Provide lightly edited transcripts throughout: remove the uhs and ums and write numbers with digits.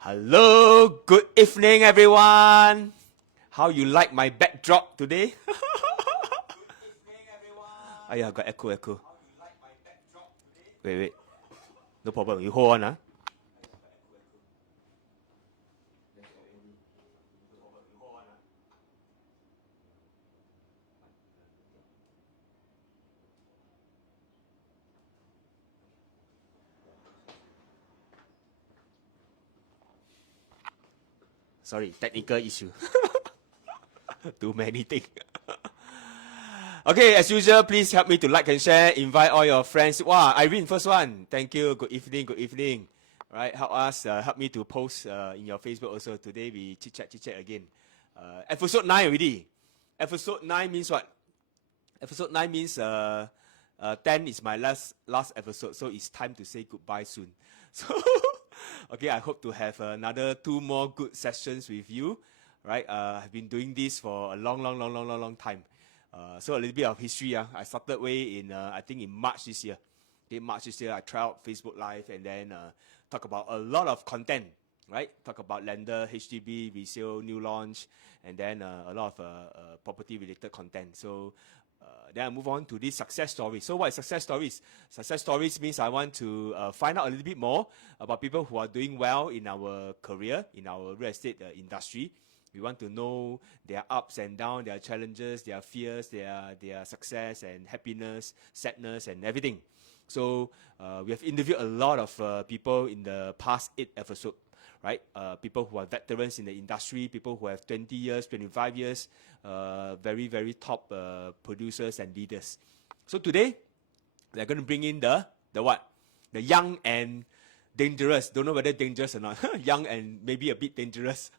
Hello, good evening, everyone. How you like my backdrop today? Oh yeah, got echo. Wait. No problem. You hold on, huh? Sorry, technical issue. Too many things. Okay, as usual, please help me to like and share. Invite all your friends. Wow, Irene, first one. Thank you. Good evening. Right, help me to post in your Facebook also. Today we chit chat again. Episode 9 already. Episode 9 means what? Episode 9 means 10 is my last episode, so it's time to say goodbye soon. So, okay, I hope to have another 2 more good sessions with you. Right, I've been doing this for a long time. So a little bit of history. I started way in I think in March this year. In March this year, I tried out Facebook Live and then talk about a lot of content. Right, talk about lender, HDB, resale, new launch, and then a lot of property related content. So then I move on to this success story. So what is success stories? Success stories means I want to find out a little bit more about people who are doing well in our career, in our real estate industry. We want to know their ups and downs, their challenges, their fears, their success and happiness, sadness and everything. So we have interviewed a lot of people in the past 8 episodes. Right, people who are veterans in the industry, people who have 20 years, 25 years, very top producers and leaders. So today, we're going to bring in the what? The young and dangerous. Don't know whether dangerous or not. Young and maybe a bit dangerous.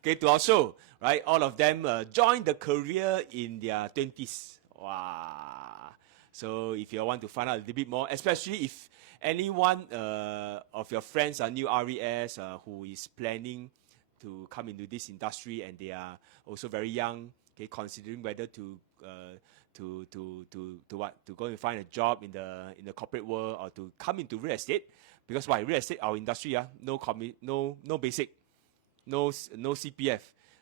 Okay, to our show, right? All of them joined the career in their 20s. Wow. So if you want to find out a little bit more, especially if anyone of your friends are new RES who is planning to come into this industry and they are also very young, okay, considering whether to go and find a job in the corporate world or to come into real estate, because why? Real estate, our industry, no basic, no CPF,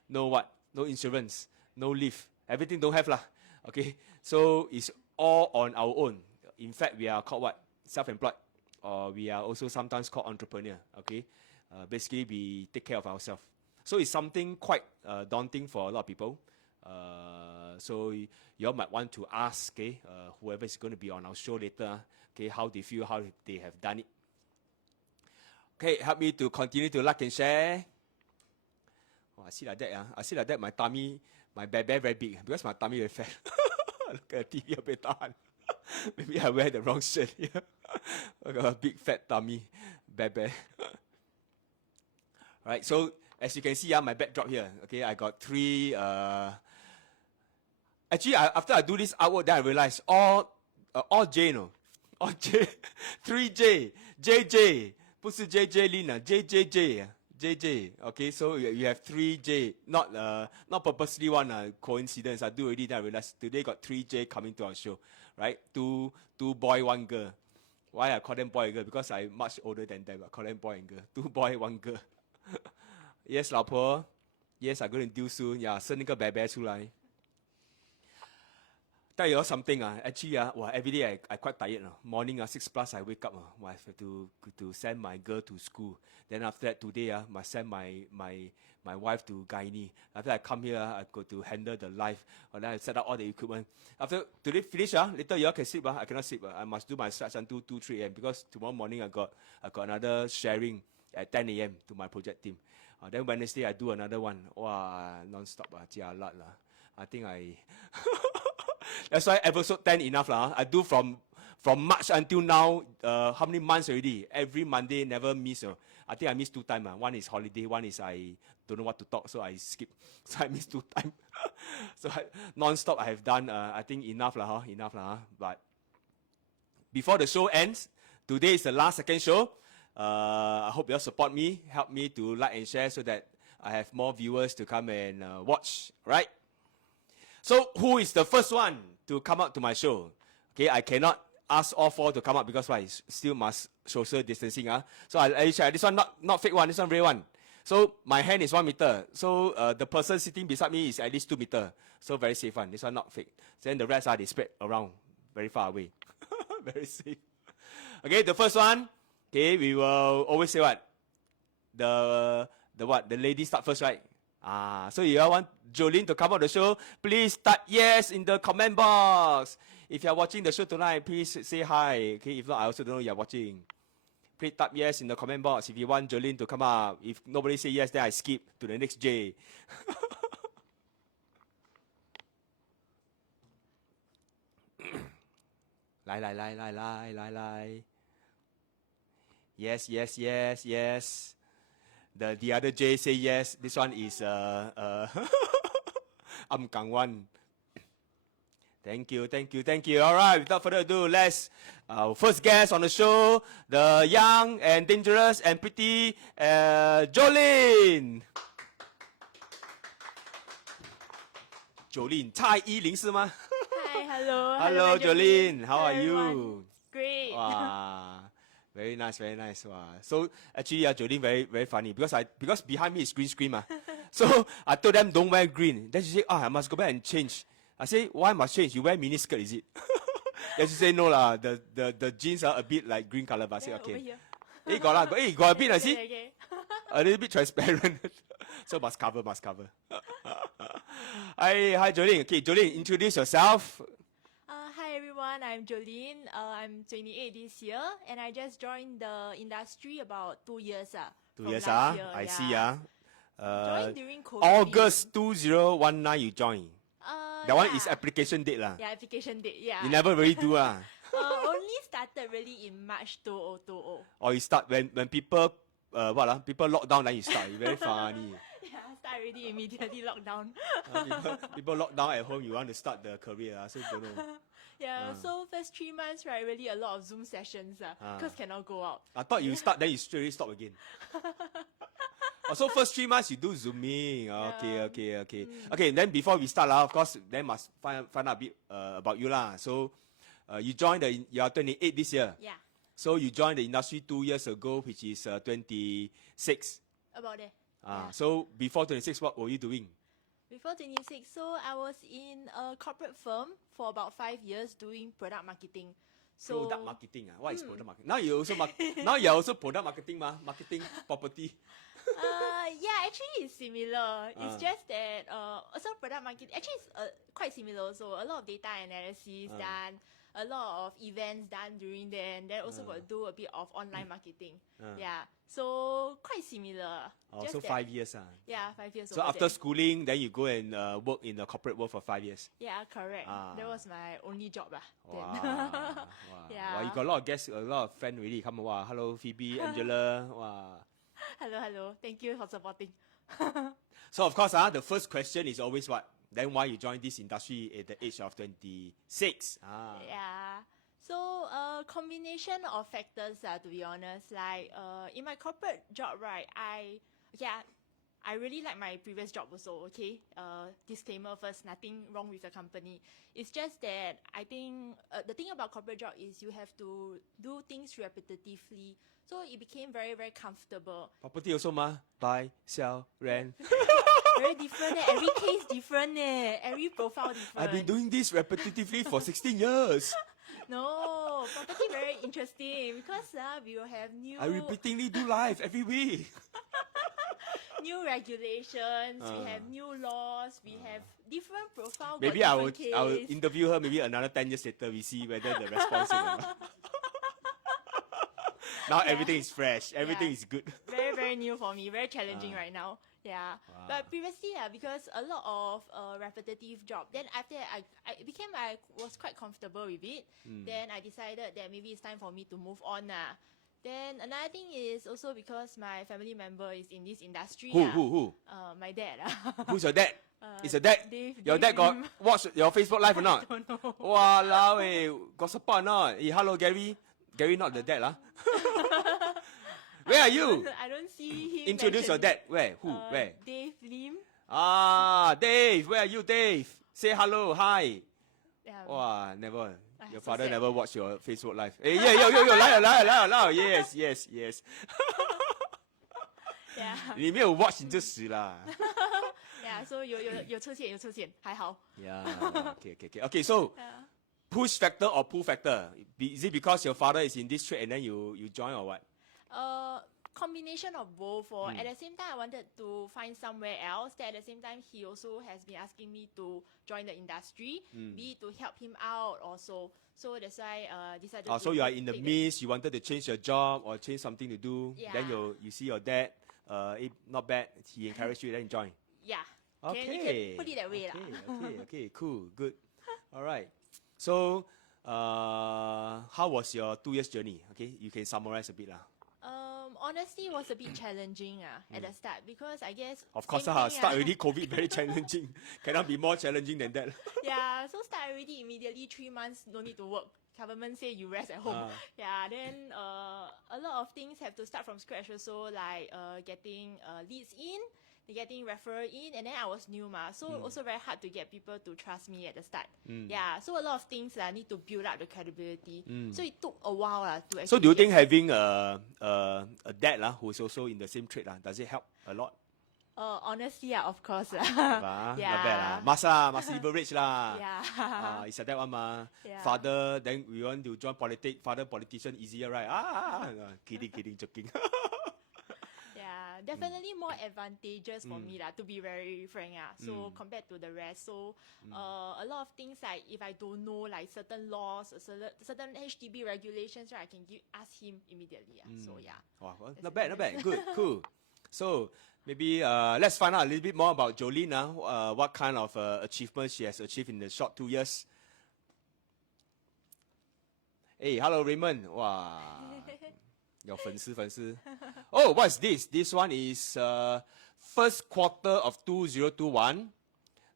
no insurance, no leave, everything don't have lah. Okay, so it's all on our own. In fact, we are called what? Self-employed, or we are also sometimes called entrepreneur. Okay, basically we take care of ourselves. So it's something quite daunting for a lot of people. So you all might want to ask, okay, whoever is going to be on our show later, okay, how they feel, how they have done it. Okay, help me to continue to like and share. Oh, I see like that. My tummy, my belly very big because my tummy very fat. Look at the TV a bit tahan. Maybe I wear the wrong shirt here. I got a big fat tummy, belly. Right, so as you can see, my backdrop here. Okay, I got 3. Actually, after I do this artwork, then I realize all J, no, all J, 3J, JJ, 不是 JJ Lin JJ. Okay, so you have 3J, not purposely one coincidence. I do already, then I realize today got 3J coming to our show, right? Two boy, 1 girl. Why I call them boy and girl? Because I'm much older than them. I call them boy and girl. 2 boy, 1 girl. Yes, 老婆. Yes, I'm going to do soon. Yeah, 生一个 baby 出来. Tell you something, actually, every day I quite tired. Morning, 6+ I wake up. I have to send my girl to school. Then after that, today, I must send my wife to gynae. After I come here, I go to handle the life. And then I set up all the equipment. After today finish, later you all can sleep. I cannot sleep. I must do my stats until 2, 3 a.m. because tomorrow morning I got another sharing at 10 a.m. to my project team. Then Wednesday I do another one. Wow, non-stop. I think I... That's why episode 10 enough lah. I do from March until now. How many months already? Every Monday, never miss. I think I miss 2 times. One is holiday. One is I don't know what to talk, so I skip. So I miss 2 times. So non-stop I have done. I think enough lah. But before the show ends, today is the last second show. I hope you all support me. Help me to like and share so that I have more viewers to come and watch. Right? So who is the first one to come out to my show? Okay, I cannot ask all four to come up because why? Still must social distancing. So I check. This one not fake one. This one real one. So my hand is 1 meter. So the person sitting beside me is at least 2 meter. So very safe one. This one not fake. Then the rest they spread around very far away. Very safe. Okay, the first one. Okay, we will always say what? The lady start first, right? So you all want Jolene to come on the show? Please type yes in the comment box. If you are watching the show tonight, please say hi. Okay, if not, I also don't know you are watching. Please type yes in the comment box if you want Jolene to come up. If nobody say yes, then I skip to the next J. Lie. Yes. The other J say yes. This one is Kang Wan. Thank you. All right, without further ado, let's first guest on the show, the young and dangerous and pretty Jolene. Jolene, 蔡依林是吗？ Hi, hello. Hello, Jolene. How Hi, are you? everyone. Great. Wow. Very nice. Wow. So actually, Jolene very funny because behind me is green screen. So I told them don't wear green. Then she said, I must go back and change. I say, why must change? You wear mini skirt, is it? Then she say, no lah. The jeans are a bit like green color. But I say, okay. Over here. Hey, got a bit. I see. Okay. A little bit transparent. So must cover. Hi, Jolene. Okay, Jolene, introduce yourself. Hi, everyone. I'm Jolene. I'm 28 this year, and I just joined the industry about 2 years. 2 years, last year, I see, joined during COVID. August 2019 you joined. That one is application date lah. Yeah, application date. Yeah. You never really do Only started really in March 2020. Or you start when people people lock down, then you start. It's very funny. Yeah, start already immediately lockdown. People lock down at home, you want to start the career, so don't know. Yeah, so first 3 months, right, really a lot of Zoom sessions, because cannot go out. I thought you start, then you straight stop again. So first 3 months you do Zooming. Okay. Okay, then before we start, of course, then must find out a bit about you lah. So you joined you are 28 this year. Yeah. So you joined the industry 2 years ago, which is 26. About there. So before 26, what were you doing? Before 26, so I was in a corporate firm for about 5 years doing product marketing. So Product marketing. What is product marketing? Now you are also product marketing, marketing property. yeah, actually it's similar. It's just that also product marketing actually it's quite similar. So a lot of data analysis done, a lot of events done during there, and then also got to do a bit of online marketing. Yeah, so quite similar. Just so 5 years. Yeah, 5 years. So after schooling, then you go and work in the corporate world for 5 years. Yeah, correct. That was my only job Wow. Yeah. Wow, you got a lot of guests, a lot of friends really come. Wow, hello Phoebe, Angela. Wow. Hello. Thank you for supporting. So of course, the first question is always what? Then why you join this industry at the age of 26? Yeah. So combination of factors, to be honest. Like in my corporate job, right? I really like my previous job also. Okay. Disclaimer first, nothing wrong with the company. It's just that I think the thing about corporate job is you have to do things repetitively. So it became very, very comfortable. Property also buy, sell, rent. Very different. Every case different. Every profile different. I've been doing this repetitively for 16 years. No, property very interesting because we will have new. I repeatedly do live every week. New regulations. We have new laws. We have different profile. Maybe I will interview her. Maybe another 10 years later, we see whether the response. Now everything is fresh. Everything is good. Very, very new for me. Very challenging right now. Yeah. Wow. But previously, because a lot of repetitive job. Then after I was quite comfortable with it. Then I decided that maybe it's time for me to move on. Then another thing is also because my family member is in this industry. Who? My dad. Who's your dad? Is your dad? Your dad got watch your Facebook live or not? I don't know. Walao, got support or not? Hello, Gary. Gary not the dad Where are you? I don't see him. Introduce your dad. Where? Who? Where? Dave Lim. Dave. Where are you, Dave? Say hello. Hi. Wow, never. I Your so father sad. never watched your Facebook live. Hey, yeah, yo, 来了。Yes. Yeah. 你没有 watch 你就死啦。Yeah, so 有出现，还好。Yeah. Okay. So Yeah. push factor or pull factor? Is it because your father is in this trade and then you join or what? Combination of both. Or at the same time, I wanted to find somewhere else. That at the same time, he also has been asking me to join the industry, be it to help him out also. So that's why decided. So you are in the midst. You wanted to change your job or change something to do. Yeah. Then you see your dad. Not bad. He encouraged you. Then you join. Yeah. Okay. You can put it that way. Okay. Cool. Good. All right. So, how was your 2 years journey? Okay, you can summarize a bit lah. Honestly, it was a bit challenging at the start because I guess. Of course, same thing, start already COVID very challenging. Cannot be more challenging than that. Yeah, so start already immediately 3 months, no need to work. Government say you rest at home. Yeah, then a lot of things have to start from scratch also, like getting leads in, getting referral in, and then I was new so also very hard to get people to trust me at the start. Yeah, so a lot of things need to build up the credibility. So it took a while to actually. So do you think having a dad who is also in the same trade does it help a lot? Honestly, of course. Yeah. Not Yeah. bad must leverage lah. Yeah. It's like that one ma. Yeah. Father, then we want to join politics. Father politician easier, right? Kidding, joking. Yeah, definitely more advantageous for me to be very frank. So compared to the rest, so a lot of things like if I don't know like certain laws, certain HDB regulations, right, I can ask him immediately. So yeah. Wow, not bad. Good, cool. So maybe let's find out a little bit more about Jolene. What kind of achievements she has achieved in the short 2 years. Hey, hello Raymond. Wow. Your 粉丝. Oh, what's this? This one is first quarter of 2021.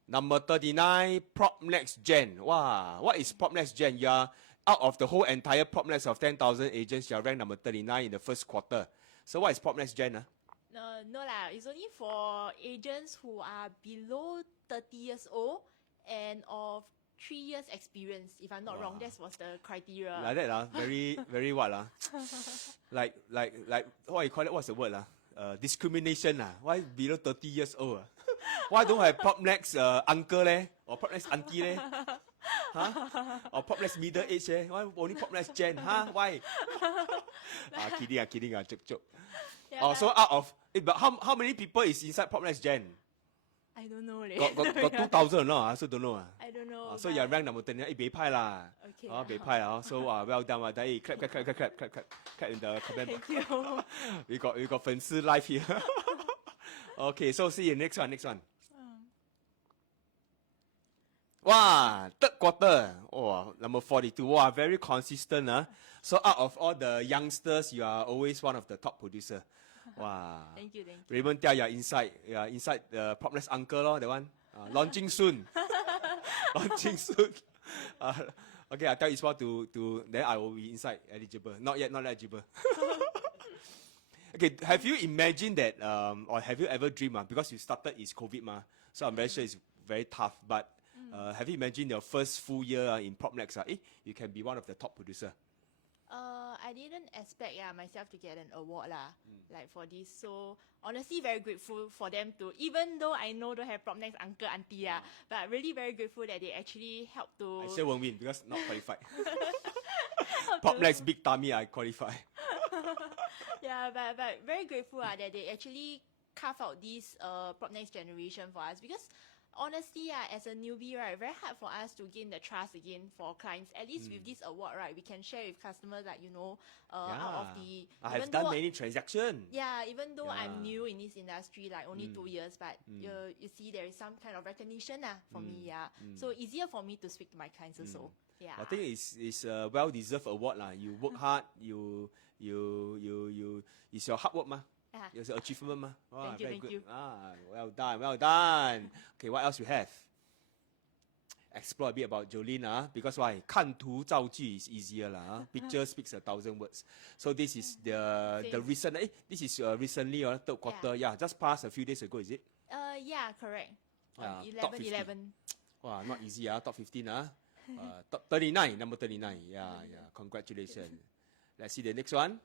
Number 39, Prop Next Gen. Wow, what is Prop Next Gen? You are out of the whole entire Prop Next of 10,000 agents, you are ranked number 39 in the first quarter. So what is Prop Next Gen? No lah. It's only for agents who are below 30 years old and of 3 years experience. If I'm not wrong, that was the criteria. Like that very what like what you call it? What's the word discrimination Why below 30 years old Why don't have Prop Next uncle or Prop Next auntie or Prop Next middle age Why only Prop Next Gen Why? Kidding joke. Yeah, so out of but how many people is inside Prop Next Gen? I don't know. Got 2,000 or not? I also don't know. I don't know. So you are ranked number 39. 被派啦. Okay. 被派啦. So well done. Clap in the comment. Thank you. we got 粉丝 live here. Okay, so see you next one. Wow, third quarter. Oh, number 42. Wow, very consistent. So out of all the youngsters, you are always one of the top producer. Wow. Thank you. Raymond Tia, you are inside. You are inside the Prop Next uncle, that one. Launching soon. Okay, I'll tell Ismail to then I will be inside eligible. Not yet, not eligible. Okay, have you imagined that or have you ever dreamed because you started is COVID so I'm very sure it's very tough, but have you imagined your first full year in Prop Next you can be one of the top producer? I didn't expect myself to get an award like for this. So honestly, very grateful for them to, even though I know don't have Prop Next uncle auntie but really very grateful that they actually helped to. I still won't win because not qualified. Prop Next big tummy I qualify. Yeah, but very grateful that they actually carve out this Prop Next generation for us because. Honestly, as a newbie, right, very hard for us to gain the trust again for clients. At least with this award, right, we can share with customers that out of the. I have done many transactions. Yeah, even though I'm new in this industry, like only 2 years, but you see there is some kind of recognition for me. So easier for me to speak to my clients also. Yeah. I think it's a well deserved award You work hard. You it's your hard work It's an achievement Wow, thank you. Well done. Okay, what else you have? Explore a bit about Jolene because why? 看图造句 is easier Picture speaks 1,000 words. So this is the recent. This is recently third quarter. Yeah, just passed a few days ago. Is it? Yeah, correct. Top 11. Wow, not easy Top 15 Top 39, number 39. Yeah, yeah. Congratulations. Let's see the next one.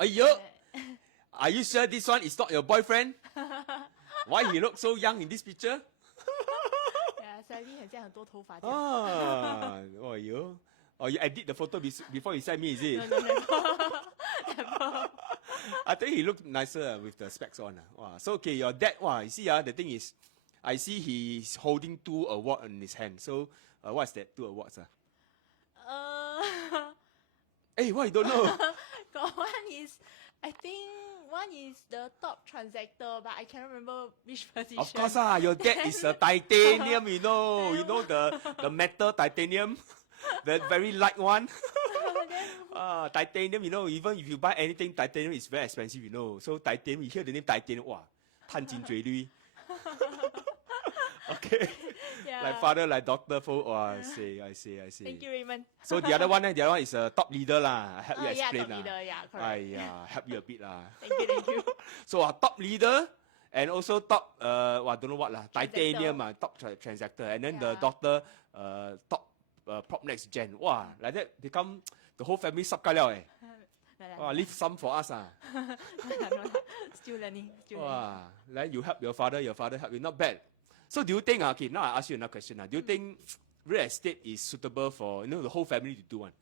Ayo! Are you sure this one is not your boyfriend? Why he look so young in this picture? Yeah, Sally 很像很多头发这样。Ah, oh you. Oh, you edit the photo before you send me, is it? No, never. I think he looked nicer with the specs on. Wow. So okay, your dad. Wow, you see, the thing is, I see he's holding 2 awards in his hand. So, what's that 2 awards? Hey, why you don't know? Got one is, I think one is the top transactor, but I cannot remember which position. Of course, your dad is a titanium. You know the metal titanium, the very light one. Titanium, even if you buy anything titanium, it's very expensive, So titanium, you hear the name titanium, wow, 探金追率. Okay. Yeah. Like father, like doctor, I see. Thank you, Raymond. So the other one is a top leader lah. Help you Yeah, explain top leader, yeah, correct. Help you a bit lah. Thank you. So top leader and also top I don't know what lah, titanium top transactor, and then the doctor top prop next gen. Wow, like that become the whole family sub kai liao eh. Wow, leave some for us ah. Still learning. Wow, like you help your father help you, not bad. So do you think, okay, now I ask you another question. Do you think real estate is suitable for, the whole family to do one?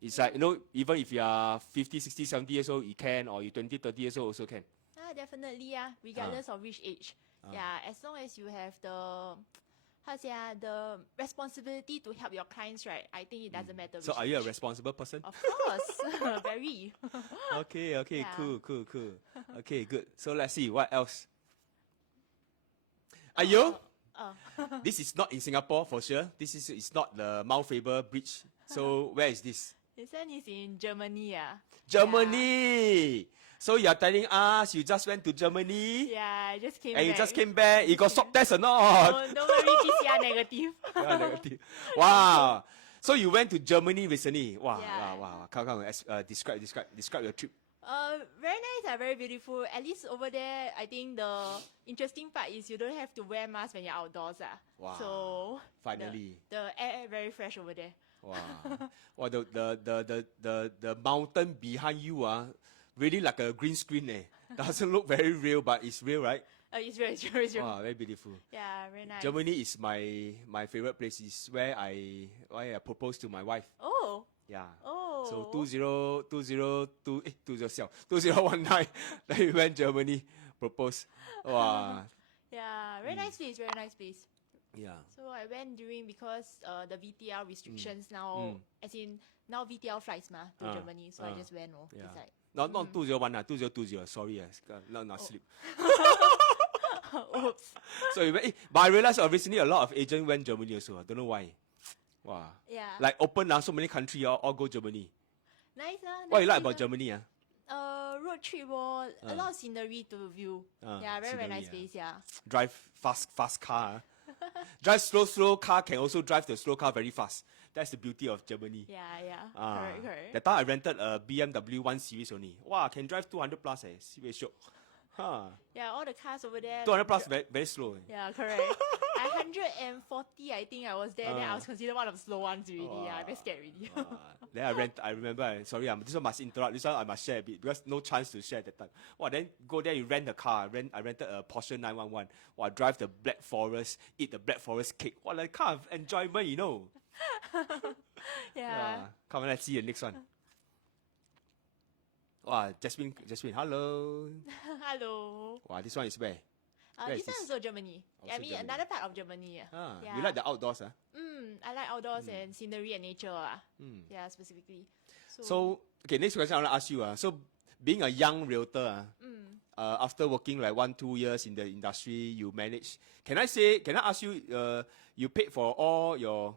It's like, even if you are 50, 60, 70 years old, you can, or you're 20, 30 years old also can. Definitely, yeah, regardless of which age. Yeah, as long as you have the responsibility to help your clients, right? I think it doesn't matter. So are you a responsible person? Of course, very. Okay, Yeah. cool. Okay, good. So let's see, what else? Ayo? This is not in Singapore for sure. It's not the Mount Faber Bridge. So where is this? This one is in Germany, yeah. Germany! Yeah. So you are telling us you just went to Germany? Yeah, I just came and back. you just came back. You got swab test or not? Oh, don't worry, PCR negative. Negative. Wow. So you went to Germany recently. Wow. Yeah. Wow. Come. Describe your trip. Very nice, very beautiful. At least over there, I think the interesting part is you don't have to wear mask when you're outdoors. Wow. So finally, the air very fresh over there. Wow. Wow. The mountain behind you really like a green screen. Doesn't look very real, but it's real, right? It's real. Wow, very beautiful. Yeah, very nice. Germany is my favorite place. Is where I proposed to my wife. Oh. Yeah. Oh. So 2019, then we went Germany, proposed. Wow. Yeah, very nice place. Yeah. So I went because the VTL restrictions now, as in now VTL flights to Germany. So I just went. Yeah. It's like, not 2019, 2020. Sorry, not sleep. oops. So but I realized recently a lot of agents went Germany also. I don't know why. Wow. Yeah. Like open now, so many countries all go Germany. Nice. What you like about Germany? Road trip a lot of scenery to view. Yeah, very nice place. Yeah. Drive fast car. Drive slow car can also drive the slow car very fast. That's the beauty of Germany. Yeah. Correct. That time I rented a BMW 1 Series only. Wow, can drive 200 plus. Very sure. Huh. Yeah, all the cars over there. 200 plus very slow. Yeah, correct. 140, I think I was there. Then I was considered one of the slow ones already. Yeah, I very scared already. Then I remember. Sorry, this one must interrupt. This one I must share a bit because no chance to share that time. Wow, then go there. You rent the car. I rented a Porsche 911. Wow, drive the Black Forest. Eat the Black Forest cake. What a kind of enjoyment, Yeah. Come on, let's see the next one. Wow, Jasmine, hello. Hello. Wow, this one is where? This one is also Germany. Also Germany. Another part of Germany. Yeah. You like the outdoors, I like outdoors and scenery and nature. Yeah, specifically. So, okay, next question I want to ask you. So, being a young realtor, after working like 1-2 years in the industry, you manage. Can I ask you, you paid for all your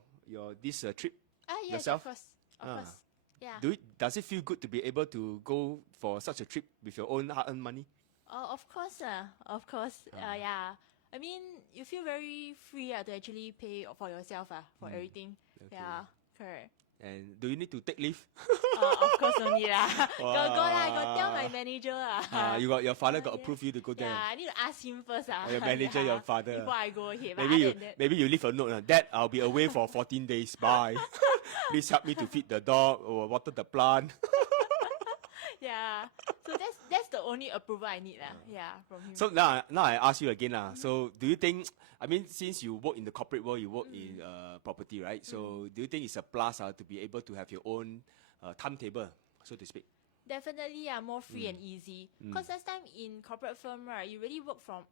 this trip Yes, yourself? of course. Yeah. Does it feel good to be able to go for such a trip with your own hard-earned money? Of course. Yeah. I mean, you feel very free to actually pay for yourself for everything. Okay. Yeah, correct. And do you need to take leave? Of course no need lah. Got tell my manager lah. You got your father got Yeah. approve you to go there. Yeah, I need to ask him first Your manager, yeah, your father. before I go ahead. But Maybe other you than that, maybe you leave a note. Dad, I'll be away for 14 days. Bye. Please help me to feed the dog or water the plant. yeah. So that's the only approval I need lah. Yeah, from him. So now I ask you again lah. So do you think? I mean, since you work in the corporate world, you work in property, right? So do you think it's a plus to be able to have your own timetable, so to speak? Definitely, more free and easy. Because last time in corporate firm, right, you really work from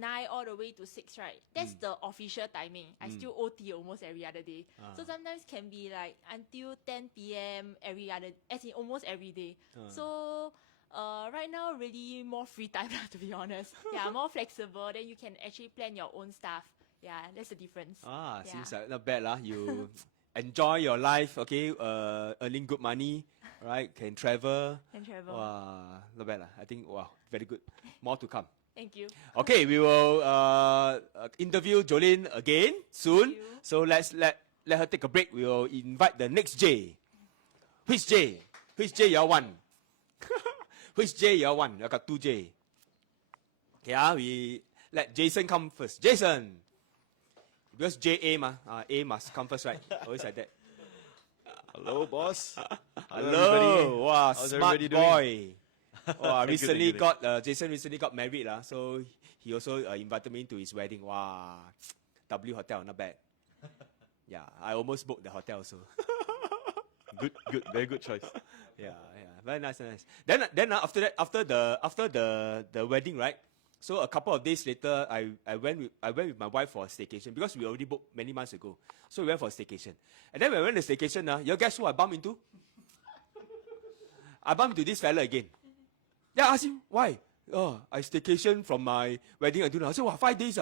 9 all the way to 6, right? That's the official timing. I still OT almost every other day. So sometimes can be like until 10 p.m. every other, as in almost every day. So right now, really more free time to be honest. Yeah, more flexible. Then you can actually plan your own stuff. Yeah, that's the difference. Yeah. Seems like not bad lah. You enjoy your life, okay? Earning good money, right? Can travel. Can travel. Wow, not bad lah. I think very good. More to come. Thank you. Okay, we will interview Jolene again soon. Thank you. So let her take a break. We will invite the next J. Which J? Which J you all want? Which J you all want? I got 2 J. Okay, we let Jason come first. Jason, because JA A must come first, right? Always like that. Hello, boss. Hello, wow, How's smart everybody doing? boy. Wow, Thank you, thank you. Jason recently got married so he also invited me to his wedding. Wow, W Hotel, not bad. Yeah, I almost booked the hotel also. Good, very good choice. Yeah, very nice. Then after the wedding, right? So a couple of days later, I went with my wife for a staycation because we already booked many months ago. So we went for a staycation, and then when we went to staycation, you guess who I bumped into? I bumped into this fella again. Then I asked him why. Oh, I staycation from my wedding until now. I said, wow, 5 days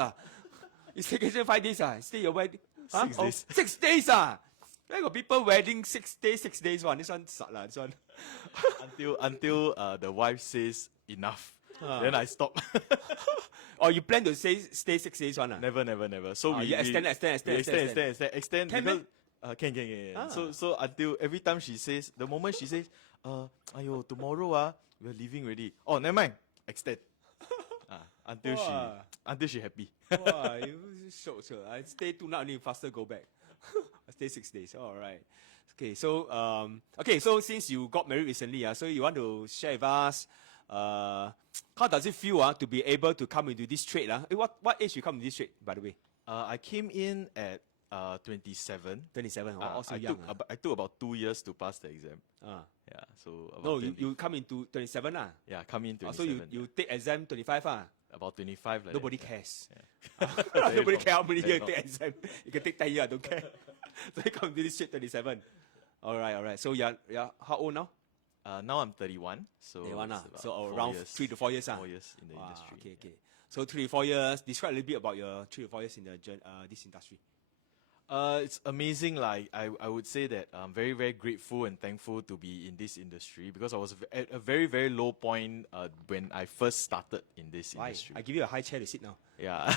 You staycation 5 days Stay your wedding 6 days. 6 days Where got people wedding 6 days 6 days one? This one suck lah. This one. until the wife says enough. Then I stop. Or you plan to stay 6 days one? Never. So you extend. Extend Can because can. So until every time she says, the moment she says, ayo, tomorrow we're leaving already. Oh, never mind. Extend. Until she happy. Wow, you so I stay 2 nights only, faster go back. I stay 6 days. All right. Okay, so since you got married recently, so you want to share with us how does it feel to be able to come into this trade? What age you come into this trade, by the way? I came in at 27. 27. Also I young. I took about 2 years to pass the exam. Yeah, so about No, 20. you come into 27 Yeah, come in 27. So you take exam 25 about 25. Like Nobody that. cares. Very Nobody long. care how many Very years you long. take exam. You can take 10 years, I don't care. So you come to this shit 27. All right. So you're how old now? Now I'm 31. So 31 it's about So 4 around years, 3 to 4 years. 4 years in the Wow, industry. Okay. So 3 to 4 years. Describe a little bit about your 3 to 4 years in this industry. It's amazing. Like I would say that I'm very, very grateful and thankful to be in this industry because I was at a very, very low point when I first started in this Why? industry. I give you a high chair to sit now. Yeah,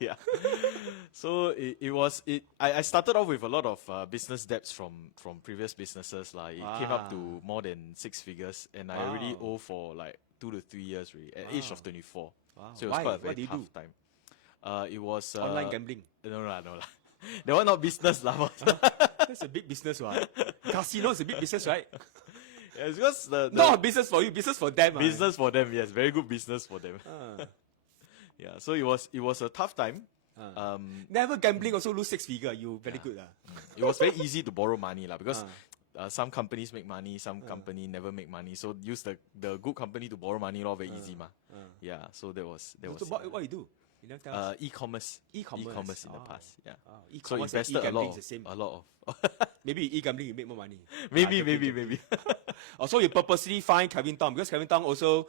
yeah. So I started off with a lot of business debts from previous businesses. Like it came up to more than 6 figures, and I already owe for like 2 to 3 years really at age of 24. Wow. So it was Why? quite a What very do you tough do? time. It was Online gambling. No. That one not business lah. boss. That's a big business, right? Casino is a big business, right? Yeah, it's because the Not a business for you, business for them. business for them. Yes, very good business for them. Yeah, so it was a tough time. Never gambling also lose 6 figure. You very good. It was very easy to borrow money lah because some companies make money, some company never make money. So use the good company to borrow money, very easy ma. Yeah, so that was So it. what you do? You never tell us. E-commerce. E-commerce. In the past. Yeah. So E-commerce and invested e-gambling is the same. a lot of Maybe e-gambling you make more money. maybe. So you purposely find Kevin Tong because Kevin Tong also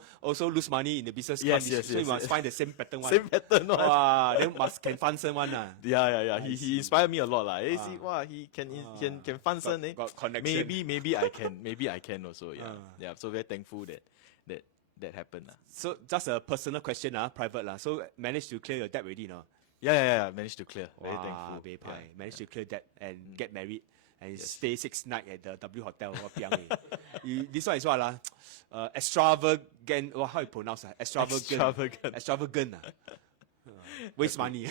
lose money in the business Yes, class. yes, So you yes, must yes. find the same pattern one. Same pattern. No? Wow, then can function one. Yeah. I see. He inspired me a lot lah. See, wow, he can function. Got connection. Maybe I can also. Yeah. Yeah. So very thankful that happened lah. So just a personal question, private. So managed to clear your debt already, no? Yeah. Managed to clear. Very Wow, thankful. Bei Pai. Yeah. Managed to clear debt and get married. and stay 6 nights at the W Hotel. This one is what? Extravagant. How you pronounce that? Extravagant. Waste money.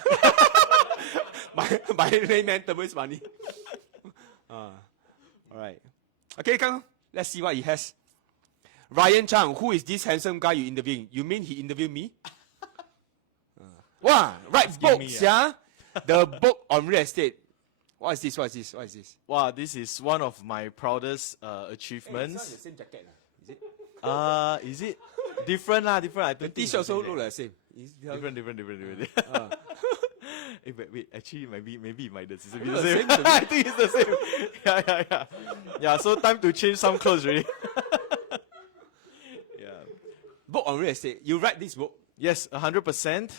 my layman term waste money. Alright. Okay, come on. Let's see what he has. Ryan Chang, who is this handsome guy you interviewing? You mean he interviewed me? Wow, right book, yeah. The book on real estate. What is this? Wow, this is one of my proudest achievements. It's not the same jacket, Is it different? Different. I The don't think T-shirt it's also the look same. like the same. Different. Hey, wait, actually, maybe it might be the Look the same. same to me. I think it's the same. Yeah, so time to change some clothes, really. Yeah. Book on real estate. You write this book. Yes, 100%.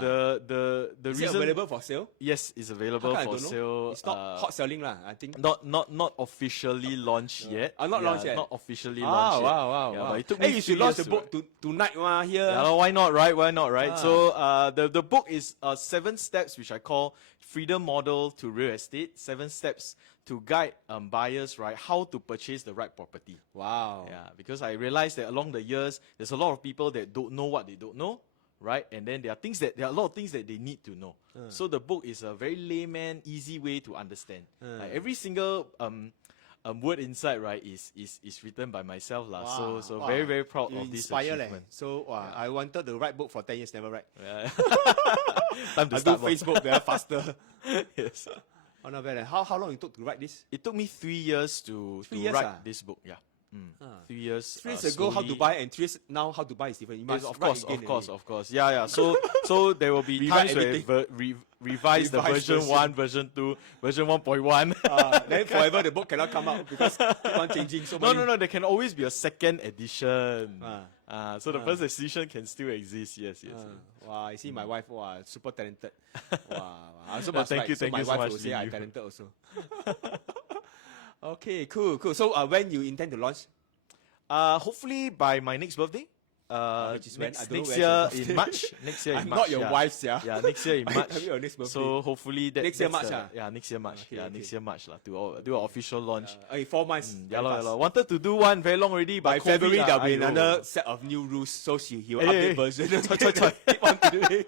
The Is reason it available for sale? yes, it's How available come I for don't know? sale. It's not hot selling lah. I think. Not officially launched yet. Not launched yet. Not officially launched yet. Wow. Yeah, but it took Hey, me you 3 should launch years the to book tonight, here. Yeah, why not, right? Ah. So the book is 7 steps, which I call freedom model to real estate. 7 steps to guide buyers, right, how to purchase the right property. Wow. Yeah, because I realized that along the years, there's a lot of people that don't know what they don't know, right? And then there are a lot of things that they need to know. So the book is a very layman, easy way to understand. Like every single word inside, right, is written by myself, lah. Wow. So Wow. very, very proud You of this inspire, achievement. So I wanted to write book for 10 years, never write. Yeah. Time to I do start. Facebook very faster. Yes. Oh, not bad. How long it took to write this? It took me 3 years to 3 years, write this book. Yeah. 3 years. 3 years ago, how to slowly- buy, and 3 years now, how to buy is different. You Yes, must of write course, again of course, and of course. Yeah. So there will be Rewrite times where everything. revise the Revise version version. 1, version 2, version 1.1. again. Then forever the book cannot come out because keep on changing so many. No. There can always be a second edition. Ah. So the first edition can still exist. Yes. Wow, I see my wife. Wow, super talented. Wow. I also Yeah, must thank write, you, so thank my you so wife much, will say Lee I'm Yu. talented also. Okay, cool. So when you intend to launch? Hopefully by my next birthday. Which is when? I Next, don't know next where's year your in birthday. March. Next year in I'm March. not your yeah. wife's, yeah. Yeah, next year in March. Having your next birthday. So hopefully Next year that's March, the- Yeah, next year March. Okay. Next year March lah, to do an official launch. 4 months. Yeah, very fast. lor. Wanted to do one very long already, By but February, COVID, there'll be !aiyo! another set of new rules, so he will Hey, update version. Keep on delaying.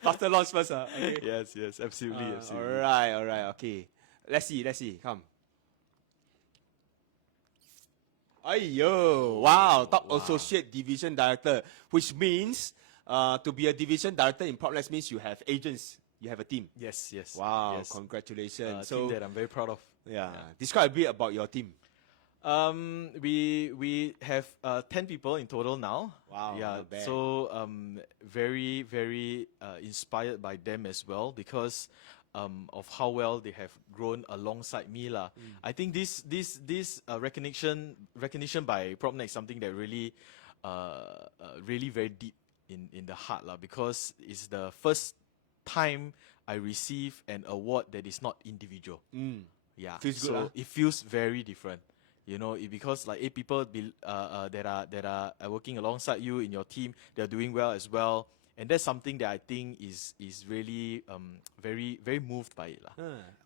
Faster launch first. Okay. Yes, absolutely. Alright, okay. Let's see. Come. Ayyo, wow, top associate division director, which means to be a division director in PropNext means you have agents, you have a team. Yes. Wow, yes. congratulations. Team that I'm very proud of. Describe a bit about your team. We have 10 people in total now. Wow, Yeah. not bad. So very inspired by them as well because of how well they have grown alongside me lah. I think this recognition by PropNext is something that really very deep in the heart lah, because it's the first time I receive an award that is not individual. Yeah, Feels good, so huh? it feels very different. You know, because like 8 people that are working alongside you in your team, they're doing well as well, and that's something that I think is really very moved by it lah.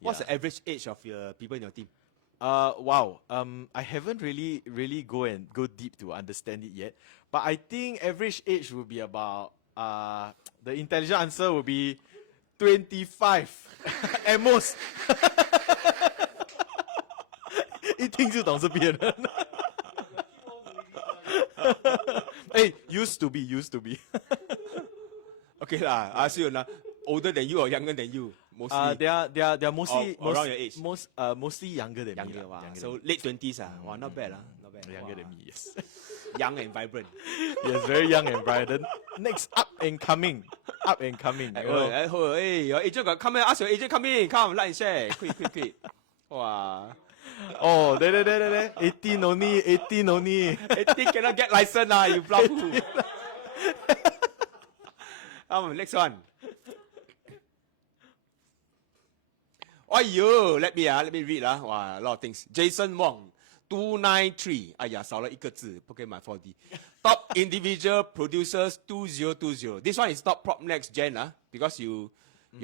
What's Yeah. the average age of your people in your team? Wow. I haven't really go deep to understand it yet, but I think average age would be about the intelligent answer would be 25 at most. 一听就懂是别人。Hey, used to be. Okay lah, I ask you now, older than you or younger than you? Mostly They are mostly Or around your age? mostly younger than younger. me. Wow. Younger So than me. late 20s. Wow, not bad. Not bad. Younger Wow. than me, yes. Young and vibrant. Yes, very young and bright. Next, up and coming. You know. Hey, your agent got come here. Ask your agent come in. Come, like and share. Quick. Wow. Oh, there. 18 only. 18 cannot get license lah. You bluff who? Next one. Ayyo, let me read lah. Wow, a lot of things. Jason Wong, 293. 哎呀，少了一个字，不可以买 4D. Top individual producers 2020. This one is not PropNext Gen because you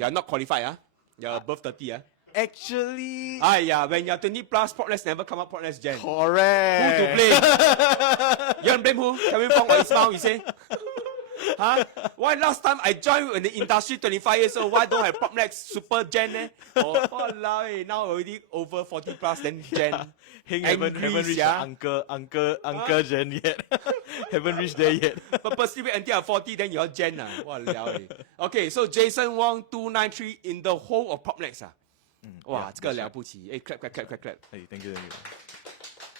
are not qualified You're above 30 Actually, Yeah, when you're 20 plus, Propnex never come up, Propnex Gen. Who correct. to blame? You want to blame who? Kevin Fong or Ismail, you say? Huh? Why last time I joined in the industry 25 years old, why don't I have Propnex Super Gen? Oh, walao, now already over 40 plus, then Gen. Heng haven't reached the yeah. uncle Gen yet. Haven't reached there yet. Purposely wait until I'm 40, then you're Gen. Walao. Okay, so Jason Wong 293 in the whole of Propnex. Wow, yeah, 这个 that's 了不起. Hey, clap. Hey, thank you.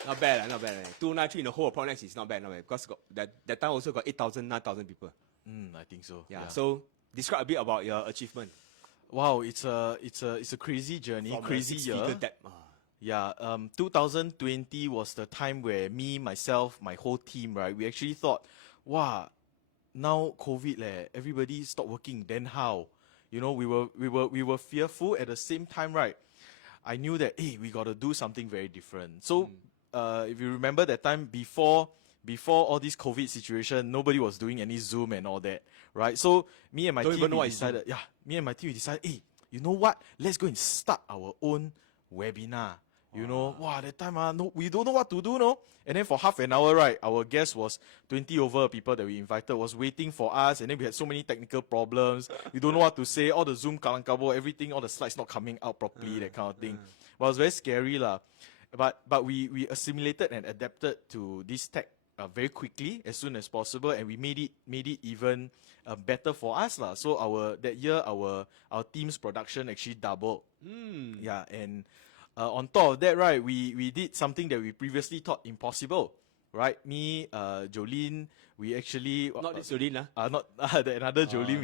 Not bad, not bad. 293 in the whole of Propnex is not bad. Because that time also got 8,000, 9,000 people. I think so. Yeah. So describe a bit about your achievement. Wow, it's a crazy journey, From crazy a year. six-figure debt. Yeah, 2020 was the time where me, myself, my whole team, right, we actually thought, wow, now COVID, everybody stopped working. Then how? You know, we were fearful at the same time, right? I knew that, hey, we got to do something very different. So, if you remember that time before all this COVID situation, nobody was doing any Zoom and all that, right? So me and my Don't team even know we what is Zoom. decided, we decided, hey, you know what? Let's go and start our own webinar. You know, wow, that time no, we don't know what to do, no. And then for half an hour, right, our guest was 20 over people that we invited was waiting for us, and then we had so many technical problems. We don't know what to say. All the Zoom kalang kabo, everything, all the slides not coming out properly, that kind of thing. But it was very scary, lah. But we assimilated and adapted to this tech very quickly as soon as possible, and we made it even better for us, lah. So that year our team's production actually doubled. Yeah, and on top of that, right, we did something that we previously thought impossible, right? Me, Jolene, we actually Not this Jolene, not the another Jolene.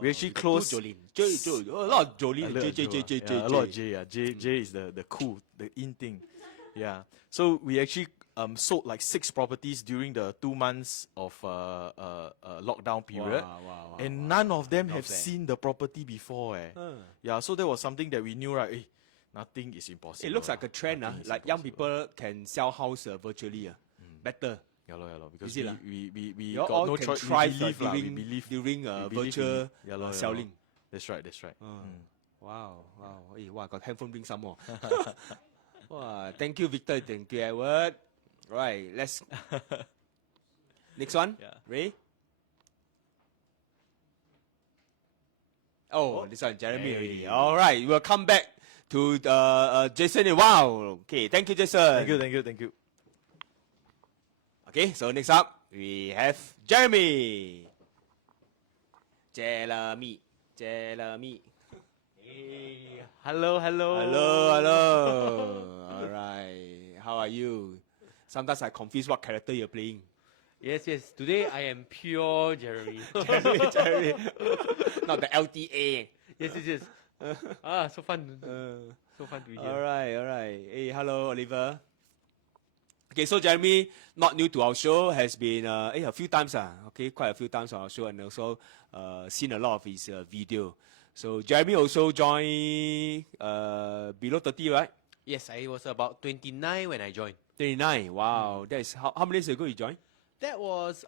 We actually closed. Jolene. A lot of Jolene. J. A lot of J. Yeah, J is the cool, the in thing. Yeah. So we actually sold like 6 properties during the 2 months of lockdown period, and none of them have seen the property before. Yeah. So that was something that we knew, right? Nothing is impossible. It looks like a trend, like young people can sell house virtually. Better. Yeah, because Is it, we You got all no can choice. try We believe during virtual selling. That's right. Wow. Hey, wow, got handphone bring some more. Wow, thank you, Victor. Thank you, Edward. Right, let's. Next one. Yeah. Ray. Oh, this one, Jeremy already. All right, we'll come back to Jason. Wow. Okay, thank you, Jason. Thank you. Okay, so next up we have Jeremy. Jeremy. Hey, hello. All right, how are you? Sometimes I confuse what character you're playing. Yes. Today I am pure Jeremy. Jeremy. Not the LTA. Yes. So fun. So fun to be here. All right. Hey, hello, Oliver. Okay, so Jeremy, not new to our show, has been a few times, quite a few times on our show, and also seen a lot of his video. So Jeremy also joined below 30, right? Yes, I was about 29 when I joined. 29. Wow, that is how many years ago you joined? That was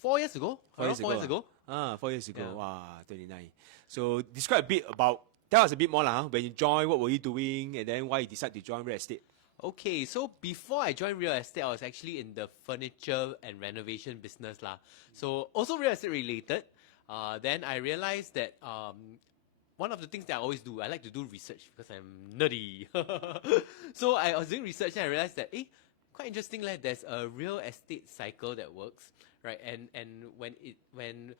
4 years ago. 4 years 4 years ago. 4 years ago. Yeah. Wow, 29. So describe a bit about. Tell us a bit more, when you joined, what were you doing, and then why you decided to join real estate? Okay, so before I joined real estate, I was actually in the furniture and renovation business lah. So also real estate related. Then I realized that one of the things that I always do, I like to do research because I'm nerdy. So I was doing research and I realized that, quite interesting, there's a real estate cycle that works, right? And when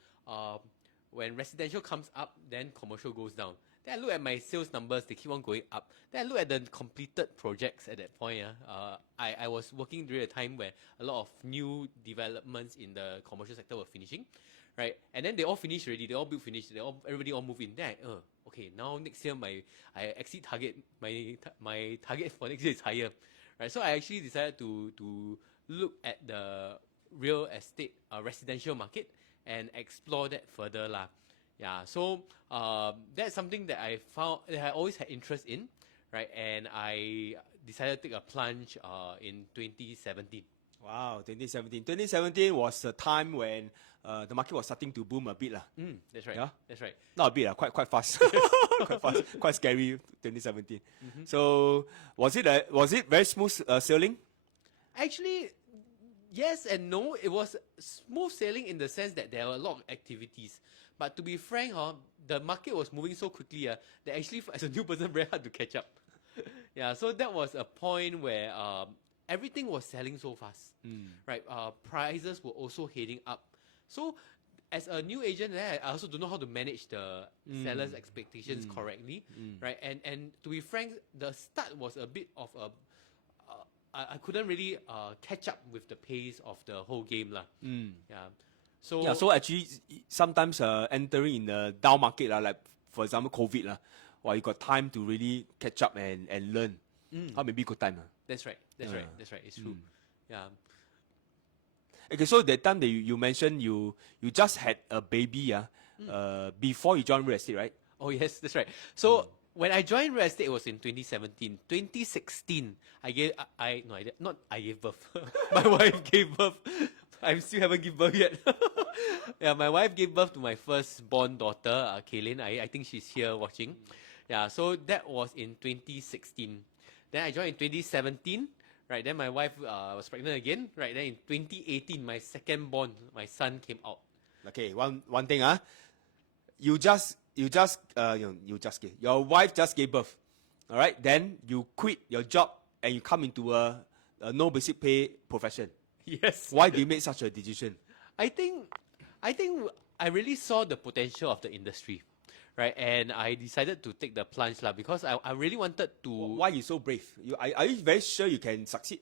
residential comes up, then commercial goes down. Then I look at my sales numbers, they keep on going up. Then I look at the completed projects at that point. I was working during a time where a lot of new developments in the commercial sector were finishing, right? And then they all finished already, they all built finished, everybody all moved in. Then okay, now next year I exceed target, my target for next year is higher, right? So I actually decided to look at the real estate residential market and explore that further lah. Yeah, so that's something that I found that I always had interest in, right? And I decided to take a plunge in 2017. Wow, 2017. 2017 was a time when the market was starting to boom a bit lah. That's right. Yeah? That's right. Not a bit lah, quite fast. Quite fast, quite scary. 2017. So was it very smooth sailing? Actually, yes and no. It was smooth sailing in the sense that there were a lot of activities. But to be frank, the market was moving so quickly that actually, as a new person, very hard to catch up. Yeah, so that was a point where everything was selling so fast, right? Prices were also heading up. So, as a new agent, I also don't know how to manage the sellers' expectations correctly, right? And to be frank, the start was a bit of a I couldn't really catch up with the pace of the whole game lah. Yeah. So actually, sometimes entering in the down market like for example COVID you got time to really catch up and learn. How maybe good time That's right. That's right. That's right. It's true. Yeah. Okay, so that time that you mentioned you just had a baby before you joined real estate, right? Oh yes, that's right. So when I joined real estate, it was in 2017. 2016, I gave birth. My wife gave birth. I still haven't given birth yet. Yeah, my wife gave birth to my firstborn daughter, Kaylin. I think she's here watching. Yeah, so that was in 2016. Then I joined in 2017. Right, then my wife was pregnant again. Right, then in 2018, my second-born, my son, came out. Okay, one thing your wife just gave birth. All right, then you quit your job and you come into a no basic pay profession. Yes. Why do you make such a decision? I think I really saw the potential of the industry, right? And I decided to take the plunge because I really wanted to. Why you so brave? Are you very sure you can succeed?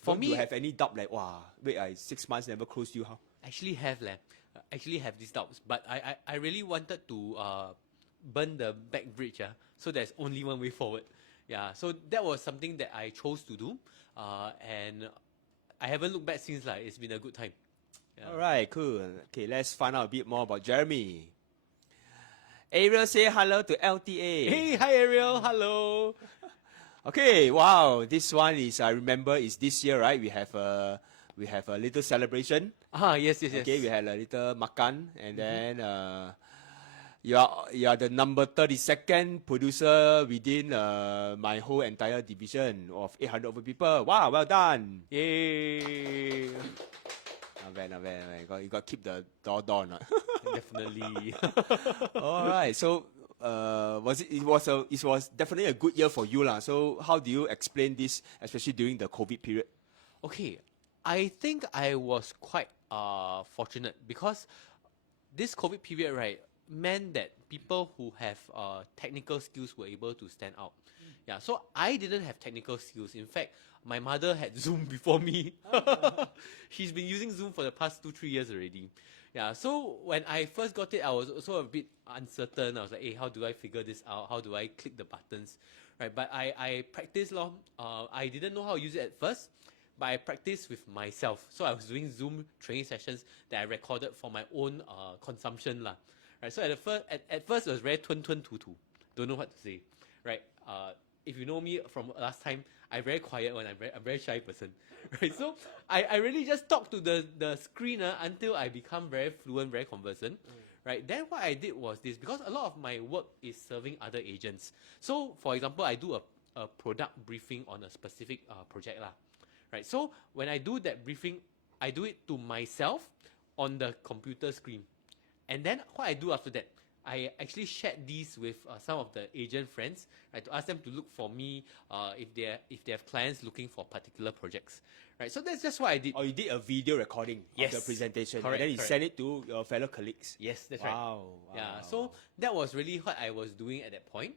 For Don't me, you have any doubt like, wow, wait, 6 months never closed you, how? actually have these doubts, but I really wanted to burn the back bridge, so there's only one way forward. Yeah, so that was something that I chose to do, and I haven't looked back since. It's been a good time. Yeah. All right, cool. Okay, let's find out a bit more about Jeremy. Ariel, say hello to LTA. Hey, hi Ariel, hello. Okay, wow, this one is, I remember, is this year, right? We have a little celebration. Yes. Okay, we had a little makan, and then you are the number 32nd producer within my whole entire division of 800 over people. Wow, well done. Yay. Not bad. You got to keep the door not? Definitely. All right, so it was definitely a good year for you lah. So how do you explain this, especially during the COVID period? Okay, I think I was quite fortunate because this COVID period, right, meant that people who have technical skills were able to stand out. Yeah, so I didn't have technical skills. In fact, my mother had Zoom before me. She's been using Zoom for the past 2-3 years already. Yeah, so when I first got it, I was also a bit uncertain. I was like, hey, how do I figure this out? How do I click the buttons? Right, but I practiced long. I didn't know how to use it at first, but I practiced with myself. So I was doing Zoom training sessions that I recorded for my own consumption lah. Right, so at first it was very tutu. Don't know what to say. Right, if you know me from last time, I'm very quiet when I'm a very shy person. Right, so I really just talk to the screen until I become very fluent, very conversant. Right, then what I did was this, because a lot of my work is serving other agents. So for example, I do a product briefing on a specific project lah. Right, so when I do that briefing, I do it to myself on the computer screen. And then what I do after that, I actually shared these with some of the agent friends, right, to ask them to look for me if they have clients looking for particular projects. Right, so that's just what I did. Or you did a video recording of the presentation, Correct, and then you correct. send it to your fellow colleagues. Yes, that's Wow. right. Yeah, so that was really what I was doing at that point.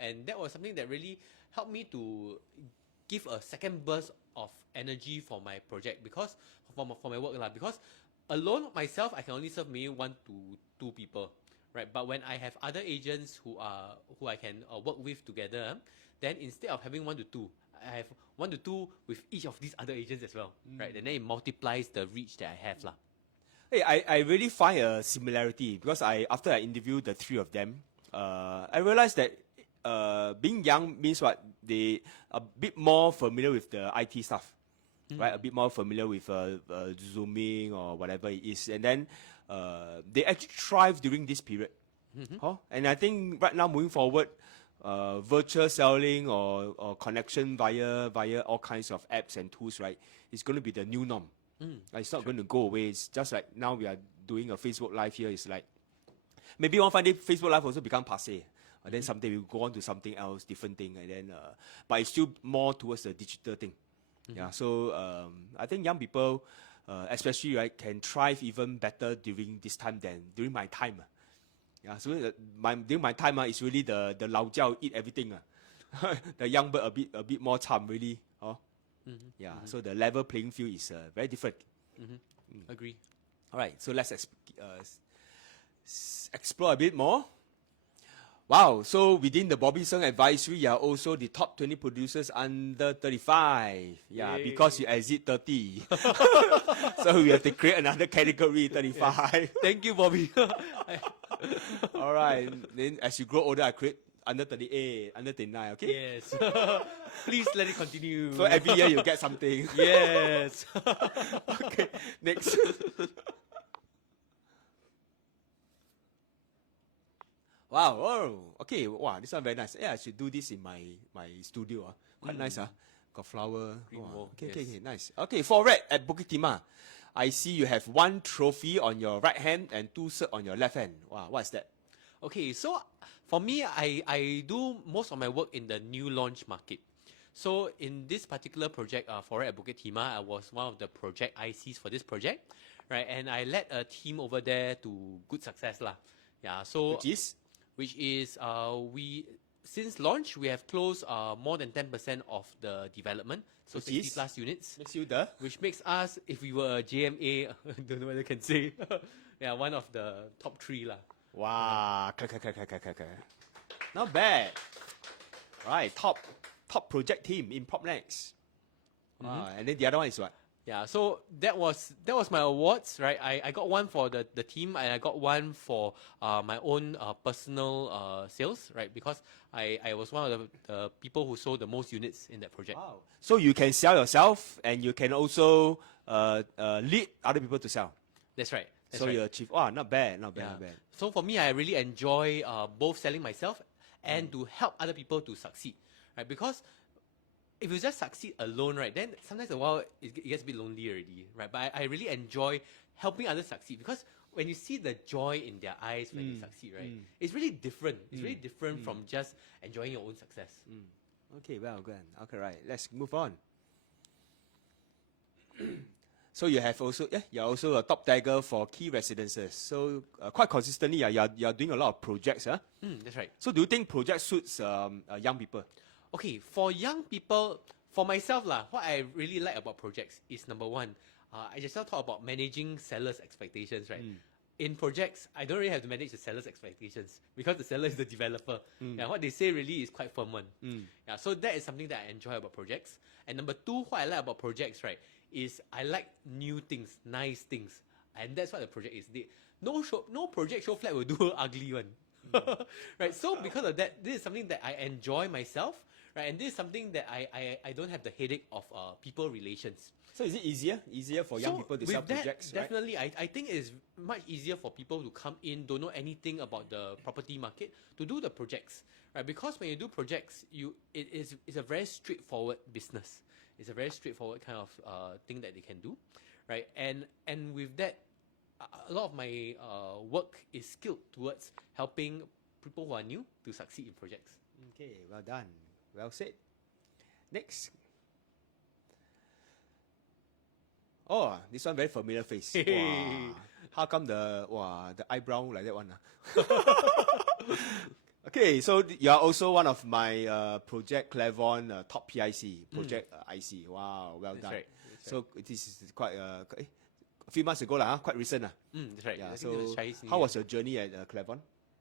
And that was something that really helped me to give a second burst of energy for my project, because for my work lah. Because alone myself, I can only serve maybe 1 to 2 people, right? But when I have other agents who I can work with together, then instead of having 1 to 2, I have 1 to 2 with each of these other agents as well, right? And then it multiplies the reach that I have lah. Hey, I really find a similarity, because after I interviewed the 3 of them, I realized that being young means what? They are a bit more familiar with the IT stuff. right? A bit more familiar with Zooming or whatever it is. And then they actually thrive during this period. And I think right now, moving forward, virtual selling or connection via all kinds of apps and tools, right, is going to be the new norm. It's not going to go away. It's just like now we are doing a Facebook Live here. It's like maybe one fine day Facebook Live also become passé. And then someday we'll go on to something else, different thing. And then, but it's still more towards the digital thing. Yeah, so I think young people, especially, right, can thrive even better during this time than during my time. Yeah, so during my time, it's really the lao jiao eat everything. The young bird a bit more charm, really. Yeah, so the level playing field is very different. Agree. All right, so let's explore a bit more. Wow, so within the Bobby Sung advisory, you are also the top 20 producers under 35. Yeah, Yay. because you exit 30. So we have to create another category, 35. Yes. Thank you, Bobby. All right, then as you grow older, I create under 38, under 39, okay? Yes. Please let it continue. So every year you get something. Yes. Okay, next. Wow, oh, okay, wow, this one very nice. Yeah, I should do this in my studio. Quite nice, got flower. Green Wow. wall, Okay, yes. okay, nice. Okay, for Red at Bukit Timah, I see you have 1 trophy on your right hand and 2 cert on your left hand. Wow, what's that? Okay, so for me, I do most of my work in the new launch market. So in this particular project, for at Bukit Timah, I was one of the project ICs for this project, right? And I led a team over there to good success lah. Yeah, so Which is? we since launch we have closed more than 10% of the development, so Which 60 is? plus units, Makes you the? which makes us, if we were a JMA, don't know whether I can say, yeah, one of the top 3 lah. Wow, not bad. Right, top project team in PropNext. Wow, and then the other one is what? Yeah, so that was my awards, right? I got one for the team, and I got one for my own personal sales, right? Because I was one of the people who sold the most units in that project. Wow. So you can sell yourself and you can also lead other people to sell. That's right. That's So right. you achieve, wow, not bad, not bad, Yeah. not bad. So for me, I really enjoy both selling myself and to help other people to succeed, right? Because if you just succeed alone, right, then sometimes a while it gets a bit lonely already, right? But I really enjoy helping others succeed, because when you see the joy in their eyes when they succeed, right, it's really different. It's really different from just enjoying your own success. Okay, well, good. Okay, right. Let's move on. So you have also, you're also a top tagger for key residences. So quite consistently, you're doing a lot of projects, huh? That's right. So do you think project suits young people? Okay, for young people, for myself lah, what I really like about projects is, number one, I just talk about managing sellers' expectations, right? In projects, I don't really have to manage the seller's expectations because the seller is the developer. Yeah, what they say really is quite firm one. Yeah, so that is something that I enjoy about projects. And number two, what I like about projects, right, is I like new things, nice things, and that's what the project is. No project show flat will do ugly one. Right, so because of that, this is something that I enjoy myself, right, and this is something that I don't have the headache of people relations. So is it easier for young people to with sell that, projects, right? definitely, I think it's much easier for people to come in, don't know anything about the property market, to do the projects, right? Because when you do projects, it's a very straightforward business. It's a very straightforward kind of thing that they can do, right? And with that, a lot of my work is skilled towards helping people who are new to succeed in projects. Okay, well done. Well said. Next. Oh, this one very familiar face. Wow. How come the eyebrow like that one? Okay, so you are also one of my Project Clairvon top PIC, Project IC. Wow, well That's done. right. So this is quite a few months ago, quite recent. That's right. Yeah, I think it was so Chinese New how Year. was your journey at Clairvon?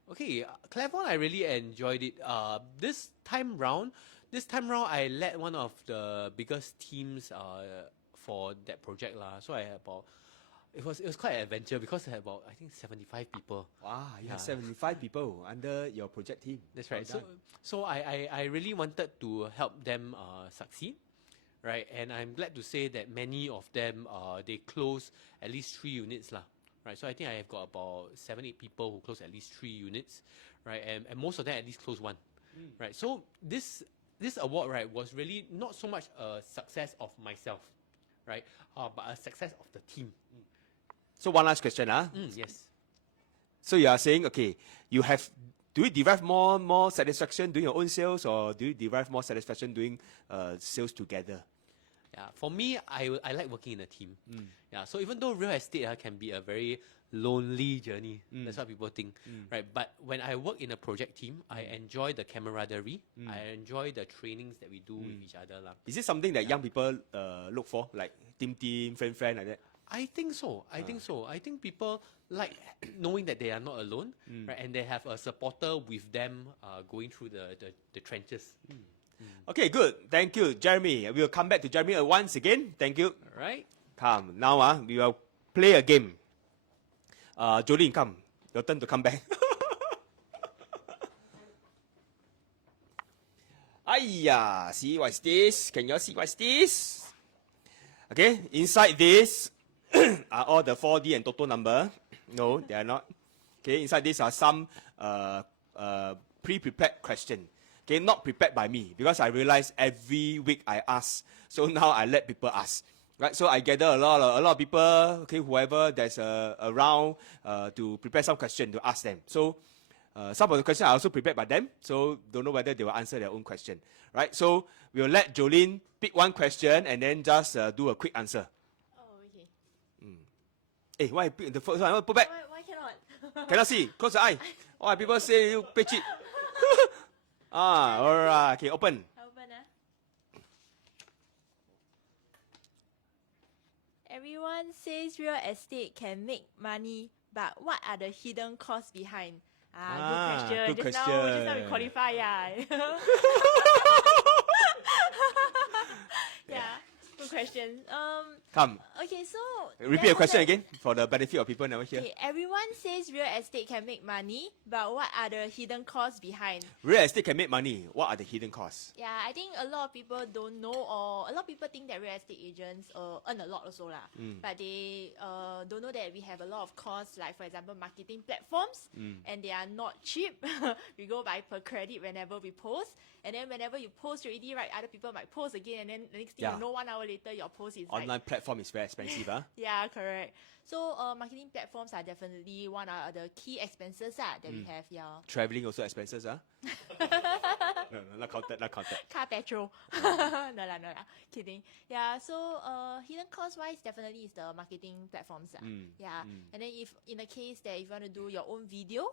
Okay, Clairvon, I really enjoyed it. This time round, I led one of the biggest teams for that project lah. So I had about, it was quite an adventure because I had about, I think, 75 people. Wow, you have Yeah. 75 people under your project team. That's Well right. done. So I really wanted to help them succeed, right? And I'm glad to say that many of them, they close at least 3 units lah, right? So I think I have got about 7, 8 people who close at least 3 units, right? And most of them at least close 1, right? So this award, right, was really not so much a success of myself, right? But a success of the team. So one last question, Yes. So you are saying, okay, do you derive more satisfaction doing your own sales, or do you derive more satisfaction doing sales together? Yeah, for me, I like working in a team. Yeah, so even though real estate can be a very lonely journey, that's what people think, right? But when I work in a project team, I enjoy the camaraderie. I enjoy the trainings that we do with each other lah. Is it something that young people look for, like team, friend, like that? I think so. I think people like knowing that they are not alone, right? And they have a supporter with them going through the trenches. Okay, good. Thank you, Jeremy. We will come back to Jeremy once again. Thank you. All right. Come. Now we will play a game. Jolene, come. Your turn to come back. Aiya, see what's this? Can you all see what's this? Okay, inside this are all the 4D and Toto number. No, they are not. Okay, inside this are some pre-prepared question. Okay, not prepared by me, because I realize every week I ask. So now I let people ask. Right, so I gather a lot of people, okay, whoever that's around to prepare some question to ask them. So some of the questions are also prepared by them, so don't know whether they will answer their own question. Right, so we'll let Jolene pick one question and then just do a quick answer. Oh, okay. Hey, why pick the first one? Put back. Why cannot? Cannot see. Close your eye. Why people say you pitch it? Alright. Okay, open. Open, Everyone says real estate can make money, but what are the hidden costs behind? Good question. Good Just now we qualify, yeah. Yeah, good question. Come. Okay, so Repeat the question again for the benefit of people never hear. Okay, everyone says real estate can make money, but what are the hidden costs behind? Real estate can make money. What are the hidden costs? Yeah, I think a lot of people don't know, or a lot of people think that real estate agents earn a lot also lah. But they don't know that we have a lot of costs, like for example marketing platforms, and they are not cheap. We go by per credit whenever we post, and then whenever you post already, right, other people might post again, and then the next thing you know, 1 hour later your post is Online platform is very expensive, huh? Yeah, correct. So marketing platforms are definitely one of the key expenses that we have. Yeah. Traveling also expenses, huh? No, not counted. Car petrol. No lah. Kidding. Yeah. So hidden cost wise, definitely is the marketing platforms. Yeah. And then if in the case that if you want to do your own video,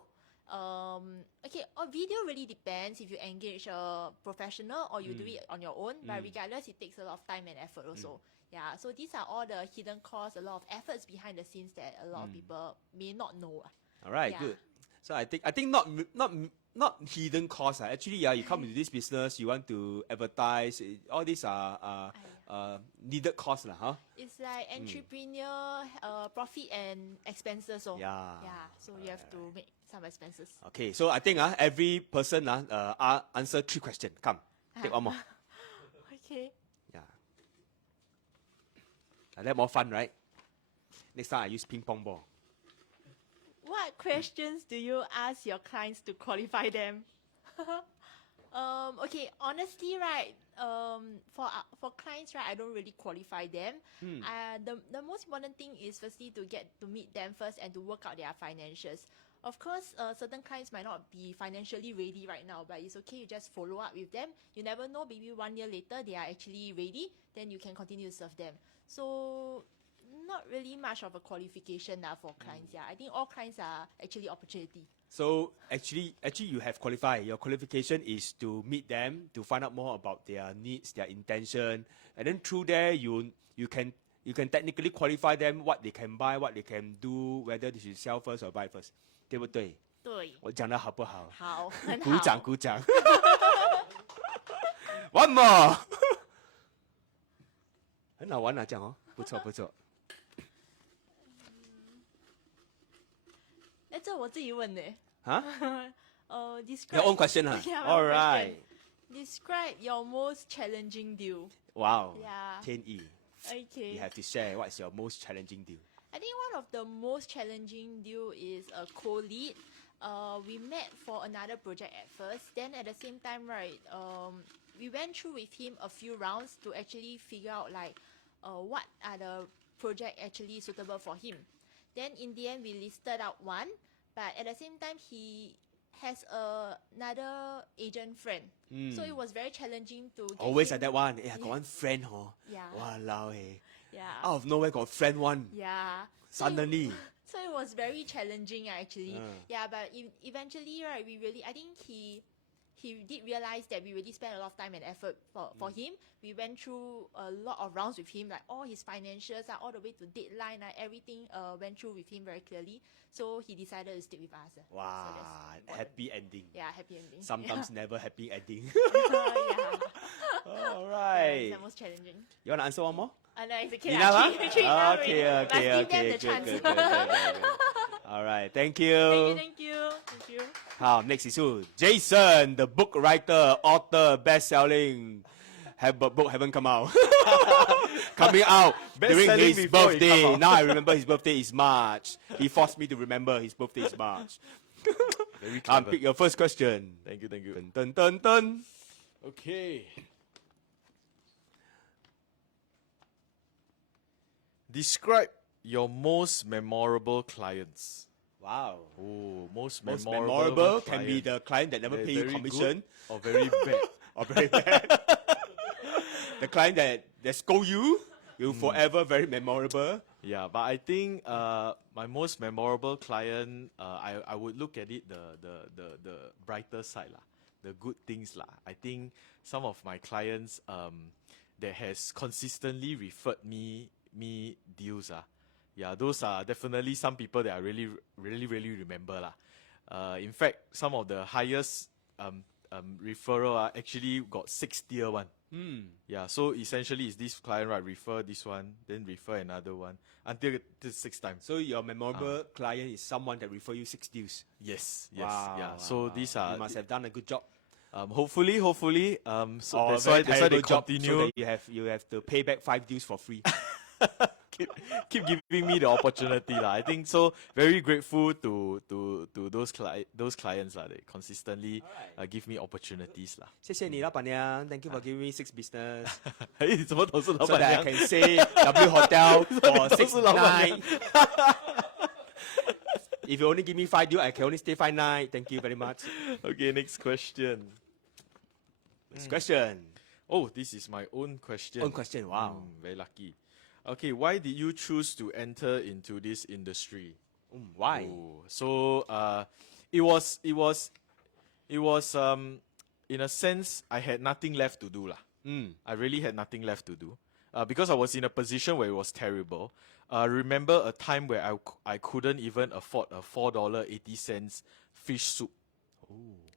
okay, video really depends if you engage a professional or you do it on your own. But regardless, it takes a lot of time and effort also. Yeah, so these are all the hidden costs, a lot of efforts behind the scenes that a lot of people may not know. All right, Yeah. good. So I think not hidden costs. Actually, you come into this business, you want to advertise. All these are needed costs, huh? It's like entrepreneur profit and expenses. So Yeah. So you have to make some expenses. Okay, so I think every person answer 3 questions. Come, take one more. Okay. Yeah. That more fun, right? Next time I use ping pong ball. What questions do you ask your clients to qualify them? Okay, honestly, right, for clients, right, I don't really qualify them. The most important thing is firstly to get to meet them first and to work out their financials. Of course, certain clients might not be financially ready right now, but it's okay. You just follow up with them. You never know, maybe 1 year later they are actually ready. Then you can continue to serve them. So not really much of a qualification for clients. Yeah, I think all clients are actually opportunity. So actually you have qualified. Your qualification is to meet them, to find out more about their needs, their intention, and then through there you can technically qualify them what they can buy, what they can do, whether they should sell first or buy first. 对不对？对，我讲得好不好？好，很好。鼓掌鼓掌。One more 。很好玩啊，这样哦，不错不错。这我自己问的。啊 describe Your own question, huh? Yeah, my All own right. question. Describe your most challenging deal. Wow. Yeah. 10E. Okay. You have to share what's your most challenging deal. I think one of the most challenging deal is a co-lead. We met for another project at first. Then at the same time, right, we went through with him a few rounds to actually figure out like what are the project actually suitable for him. Then in the end, we listed out one, but at the same time, he has another agent friend. So it was very challenging to get Always him. like that one. I got one friend, huh? Yeah. Walao, eh. Yeah. Out of nowhere, got friend one. Yeah. Suddenly. So it was very challenging actually. Yeah, but eventually, right, I think he did realize that we really spent a lot of time and effort for him. We went through a lot of rounds with him, like all his financials, all the way to deadline, everything went through with him very clearly. So he decided to stick with us. Wow. So that's important. Happy ending. Yeah, happy ending. Sometimes never happy ending. Yeah. All It's right. the most challenging. You want to answer one more? No, it's okay. Enough, huh? Three enough Okay, already. okay, Must give them okay. the chance. Good. All right. Thank you. Thank you. Next is who? Jason, the book writer, author, best-selling. Book haven't come out. Coming out during Best-selling his before it come birthday. out. Now I remember his birthday is March. He forced me to remember his birthday is March. Very clever. Pick your first question. Thank you, thank you. Dun, dun, dun, dun. Okay. Describe your most memorable clients. Wow. Oh, most Most memorable, memorable can be client. the client that never They're pay you very commission good or very bad. or very bad. The client that scold you, you forever very memorable. Yeah, but I think my most memorable client, I would look at it the brighter side lah, the good things lah. I think some of my clients that has consistently referred me deals yeah, those are definitely some people that I really remember lah. In fact, some of the highest referral actually got 6th-tier one. Yeah, so essentially is this client, right, refer this one, then refer another one until the 6th time. So your memorable client is someone that refer you 6 deals. Yes, Wow, yeah. wow, So wow. these are You must have done a good job. hopefully. So Or that's a why very they terrible job, continue. So that you have to pay back 5 deals for free. keep giving me the opportunity lah. I think so. Very grateful to those clients lah. They consistently give me opportunities lah. 谢谢你老板娘 Thank you for giving me 6 business. 怎么都是老 So 板 that I 娘 can stay W Hotel for 6 都是老板娘 nights. If you only give me 5 deals, I can only stay 5 nights. Thank you very much. Okay, next question. Next question. Oh, this is my own question. Own question, wow. Very lucky. Okay, why did you choose to enter into this industry? Why? Oh, so it was in a sense I had nothing left to do lah. I really had nothing left to do because I was in a position where it was terrible. Remember a time where I couldn't even afford a $4.80 fish soup. Oh,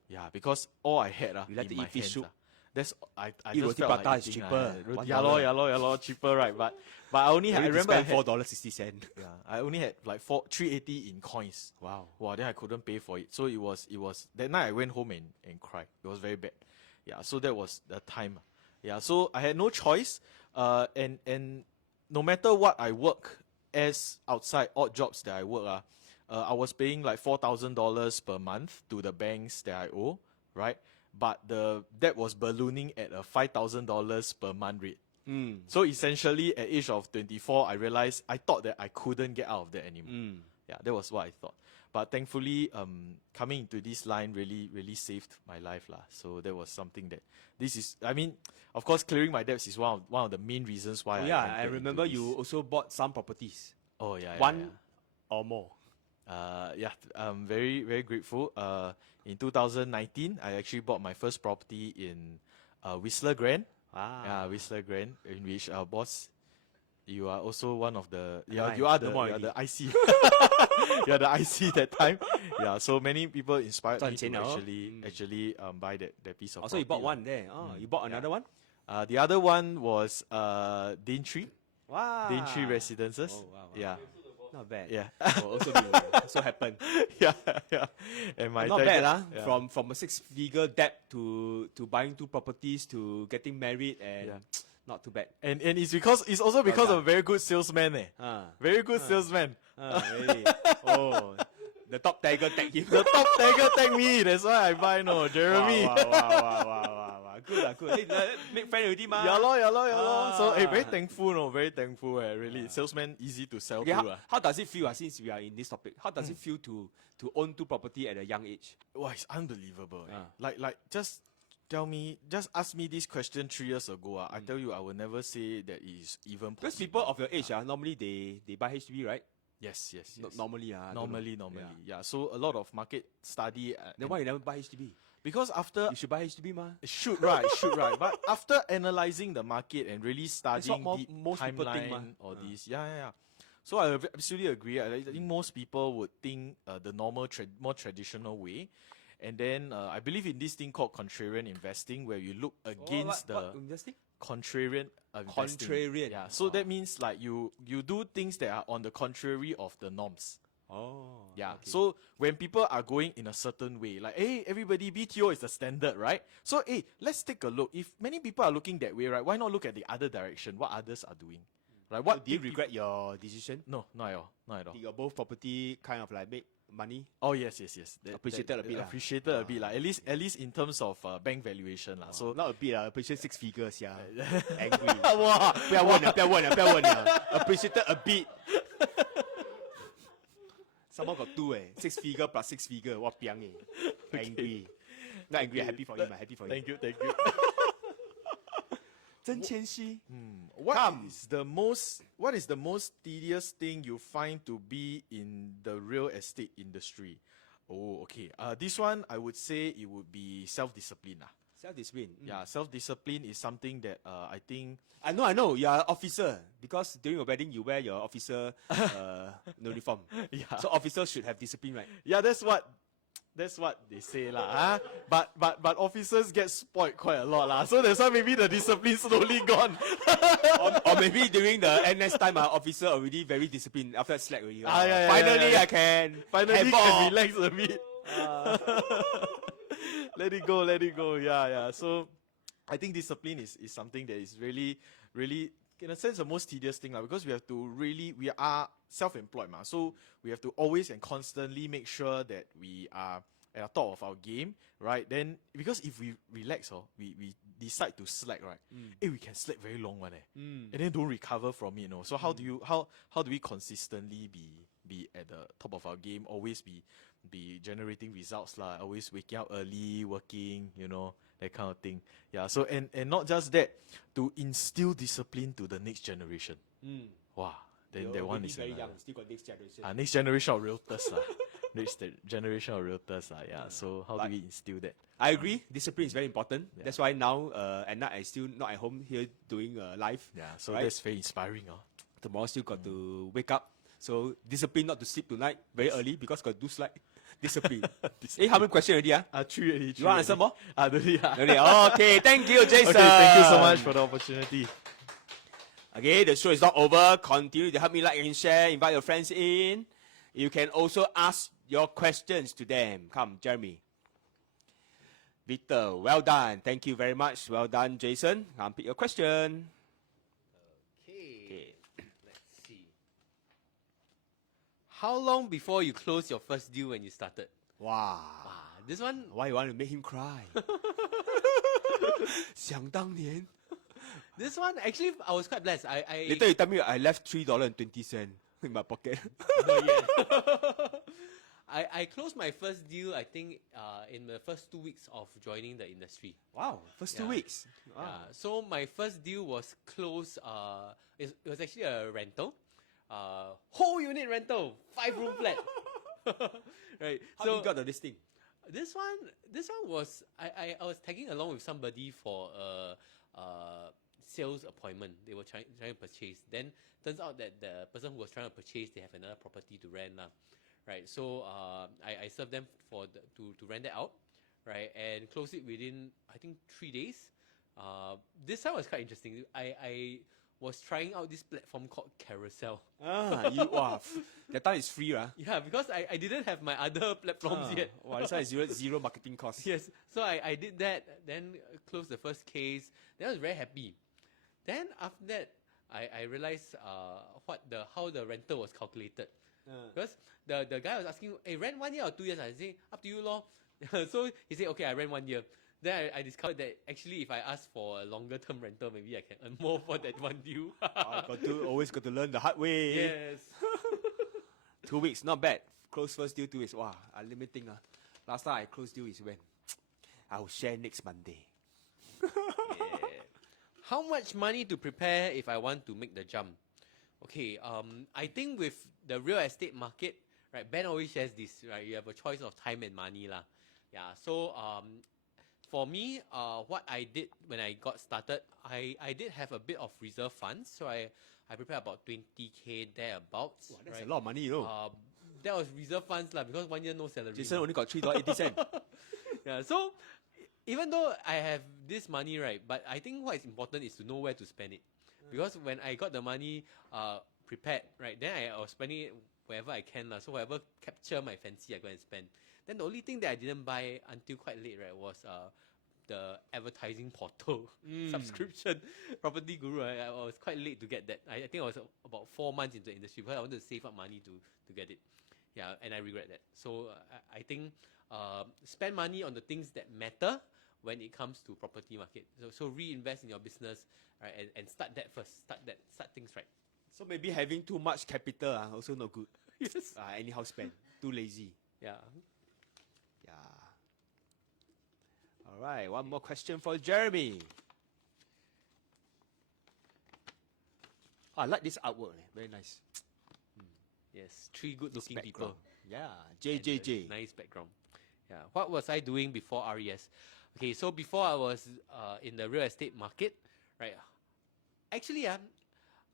yeah, because all I had You like in to my eat fish hands, soup? That's I Eat just roti felt prata like is eating, cheaper. Yeah, lor, cheaper, right? But I only had, I remember I had, $4.60. yeah, I only had like 380 in coins. Wow. Wow, then I couldn't pay for it. So it was that night I went home and cried. It was very bad. Yeah, so that was the time. Yeah, so I had no choice. And no matter what I work as outside odd jobs that I work, I was paying like $4,000 per month to the banks that I owe, right? But the debt was ballooning at a $5,000 per month rate. So essentially, at age of 24, I thought that I couldn't get out of that anymore. Yeah, that was what I thought. But thankfully, coming into this line really saved my life lah. So that was something that of course, clearing my debts is one of the main reasons why. I remember you also bought some properties. Oh yeah, One or more. I'm very grateful. In 2019, I actually bought my first property in Whistler Grand. Whistler Grand, in which boss, you are also one of the you are the IC. You are the IC that time. Yeah, so many people inspired me to actually buy that piece of property. So you bought one there. You bought another one? The other one was Daintree. Wow. Daintree Residences. Oh, wow. Yeah. Not bad. Yeah. Oh, also me. Also happened. yeah, yeah. And my Not target- bad, huh? yeah. From a six-figure debt to buying 2 properties to getting married and Yeah. not too bad. And it's also because done. of a very good salesman. Very good salesman. Really? Oh, the top tagger tag him. The top tagger tag me. That's why I buy no Jeremy. Wow. Good lah, good. Hey, make friend already ma. Yeah lor. So very Ah. thankful, no, very thankful. Really, salesman easy to sell Okay, to. how does it feel? Since we are in this topic, how does it feel to own 2 property at a young age? Wow, it's unbelievable. Ah. Like just just ask me this question 3 years ago. I tell you, I will never say that is even possible. Because people of your age, normally they buy HDB, right? Yes. Normally, Normally, yeah. So a lot of market study. Then why you never buy HDB? Because after You should buy HDB, ma. should right. But after analyzing the market and really studying deep most people think, timeline ma. or this, yeah. So I absolutely agree. I think most people would think the normal, more traditional way, and then I believe in this thing called contrarian investing, where you look against what investing? contrarian investing. Contrarian. Yeah. So that means like you do things that are on the contrary of the norms. Oh. Yeah. okay. So when people are going in a certain way, like, hey, everybody, BTO is the standard, right? So, hey, let's take a look. If many people are looking that way, right, why not look at the other direction? What others are doing? Like, what do you big peop- regret your decision? No, not at all. Not at all. Did your both property kind of like make money? Oh yes. Appreciated a bit lah. Appreciated a bit lah. At least in terms of bank valuation lah. So not a bit appreciate 6 figures, yeah. Angry. wow. 不要问了 Appreciated a bit. Someone got 2 6 figure plus 6 figure. What piang Angry. Not angry, happy for him. Happy for him. Thank you. 真谦虚. What is the most tedious thing you find to be in the real estate industry? Oh, okay. This one I would say it would be self-discipline. Self-discipline. Yeah, self-discipline is something that I think. I know. You are an officer because during your wedding you wear your officer uniform. Yeah. So officers should have discipline, right? Yeah, that's what they say lah. But officers get spoiled quite a lot lah. So that's why maybe the discipline slowly gone. or maybe during the NS time, our officer already very disciplined after slack already. Yeah, Finally, yeah. I can Finally have can relax a bit. Let it go. Yeah. So I think discipline is something that is really in a sense the most tedious thing lah, because we are self-employed ma. So we have to always and constantly make sure that we are at the top of our game, right? Then because if we relax we decide to slack, right? We can slack very long one and then don't recover from it, So how do we consistently be at the top of our game, always be generating results lah, always waking up early, working, that kind of thing. Yeah, so and not just that, to instill discipline to the next generation. Wow, then that one is very another. young. Still got next generation. Next generation of realtors lah. Next generation of realtors lah. Yeah, so how do we instill that? I agree. Discipline is very important. Yeah. That's why now at night I still not at home here doing live. Yeah, so right? that's very inspiring. Tomorrow still got to wake up. So discipline not to sleep tonight very early because got to do slide. Discipline. How many questions already? 3 already. You want to answer more? Don't need. Okay, thank you, Jason. Okay, thank you so much for the opportunity. Okay, the show is not over. Continue to help me like and share. Invite your friends in. You can also ask your questions to them. Come, Jeremy. Victor, well done. Thank you very much. Well done, Jason. Come pick your question. Okay. Let's see. How long before you close your first deal when you started? Wow. This one, Why you want to make him cry? 想当年. this one actually I was quite blessed. I Later you tell me I left $3.20 in my pocket. Not yet. I closed my first deal, I think, in the first 2 weeks of joining the industry. Wow, first 2 Yeah. weeks. Wow. So my first deal was closed. It was actually a rental, whole unit rental, 5-room flat. Right. How so you got the listing? this one was I was tagging along with somebody for a sales appointment. They were trying to purchase. Then turns out that the person who was trying to purchase, they have another property to rent lah. Right. So I served them to rent it out, right, and close it within I think 3 days. This time was quite interesting. I was trying out this platform called Carousel. That time is free, right? Yeah, because I didn't have my other platforms yet. Wow, this one is zero marketing cost. Yes, so I did that, then closed the first case. Then I was very happy. Then after that, I realized how the rental was calculated. Because the guy was asking, hey, rent 1 year or 2 years? I say, up to you, lor. So he said, okay, I rent 1 year. Then I discovered that actually if I ask for a longer term rental, maybe I can earn more for that one deal. Always got to learn the hard way. Yes. 2 weeks, not bad. Close first deal 2 weeks. Wow, unlimited. Last time I closed deal is when? I will share next Monday. How much money to prepare if I want to make the jump? Okay, I think with the real estate market, right, Ben always shares this, right? You have a choice of time and money, lah. Yeah, so for me, what I did when I got started, I did have a bit of reserve funds, so I prepared about 20K thereabouts. Wow, that's right? a lot of money, you know. That was reserve funds, lah, because 1 year no salary. Jason only got $3.80. Yeah, so even though I have this money, right, but I think what is important is to know where to spend it. Because when I got the money prepared, right, then I was spending it wherever I can, lah. So whatever capture my fancy, I go and spend. Then the only thing that I didn't buy until quite late, right, was the advertising portal subscription. Property Guru, right, I was quite late to get that. I think I was about 4 months into the industry because I wanted to save up money to get it. Yeah, and I regret that. So I think spend money on the things that matter when it comes to property market. So reinvest in your business, right, and start that first. Start things right. So maybe having too much capital also not good. Yes. Anyhow spend. Too lazy. Yeah. Yeah. All right, one more question for Jeremy. I like this artwork. Very nice. Yes. 3 good-looking This people. background. Yeah. And a JJJ. nice background. Yeah. What was I doing before RES? Okay, so before I was in the real estate market, right? Actually,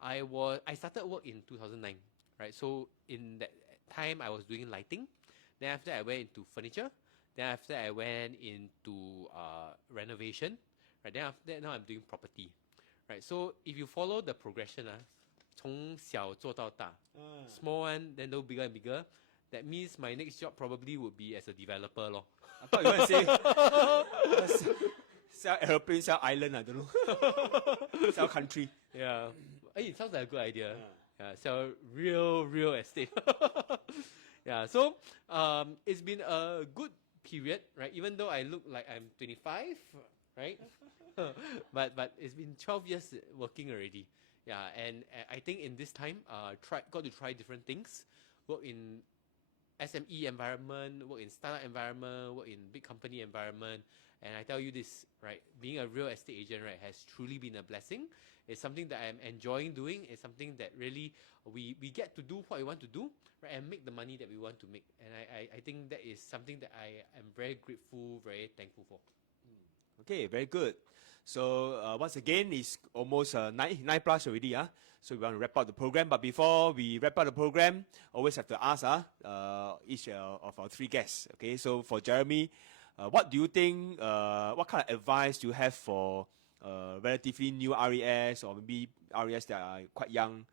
I started work in 2009, right? So in that time, I was doing lighting. Then after that, I went into furniture. Then after that, I went into renovation. Right. Then after that, now I'm doing property. Right. So if you follow the progression, 从小做到大, small one, then go bigger and bigger. That means my next job probably would be as a developer, lor. I thought you were going to say sell aeroplane, sell island, I don't know. Sell country. Yeah. Hey, it sounds like a good idea. Yeah, sell real estate. Yeah, so it's been a good period, right? Even though I look like I'm 25, right? but it's been 12 years working already. Yeah, and I think in this time, got to try different things. Work in SME environment, work in startup environment, work in big company environment. And I tell you this, right, being a real estate agent, right, has truly been a blessing. It's something that I'm enjoying doing. It's something that really we get to do what we want to do, right, and make the money that we want to make. And I think that is something that I am very grateful, very thankful for. Okay, very good. So once again, it's almost 9 plus already. So we want to wrap up the program. But before we wrap up the program, always have to ask each of our 3 guests. Okay, so for Jeremy, what do you think, what kind of advice do you have for relatively new RES or maybe RES that are quite young,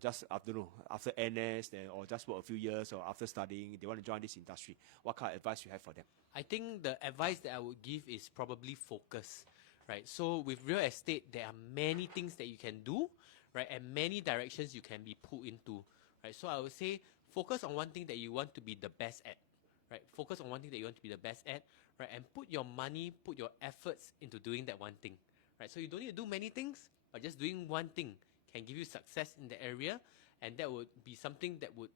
just after NS or just work a few years or after studying, they want to join this industry? What kind of advice you have for them? I think the advice that I would give is probably focus, right? So with real estate, there are many things that you can do, right? And many directions you can be pulled into, right? So I would say focus on one thing that you want to be the best at, right? Focus on one thing that you want to be the best at, right? And put your money, put your efforts into doing that one thing, right? So you don't need to do many things, but just doing one thing can give you success in the area, and that would be something that would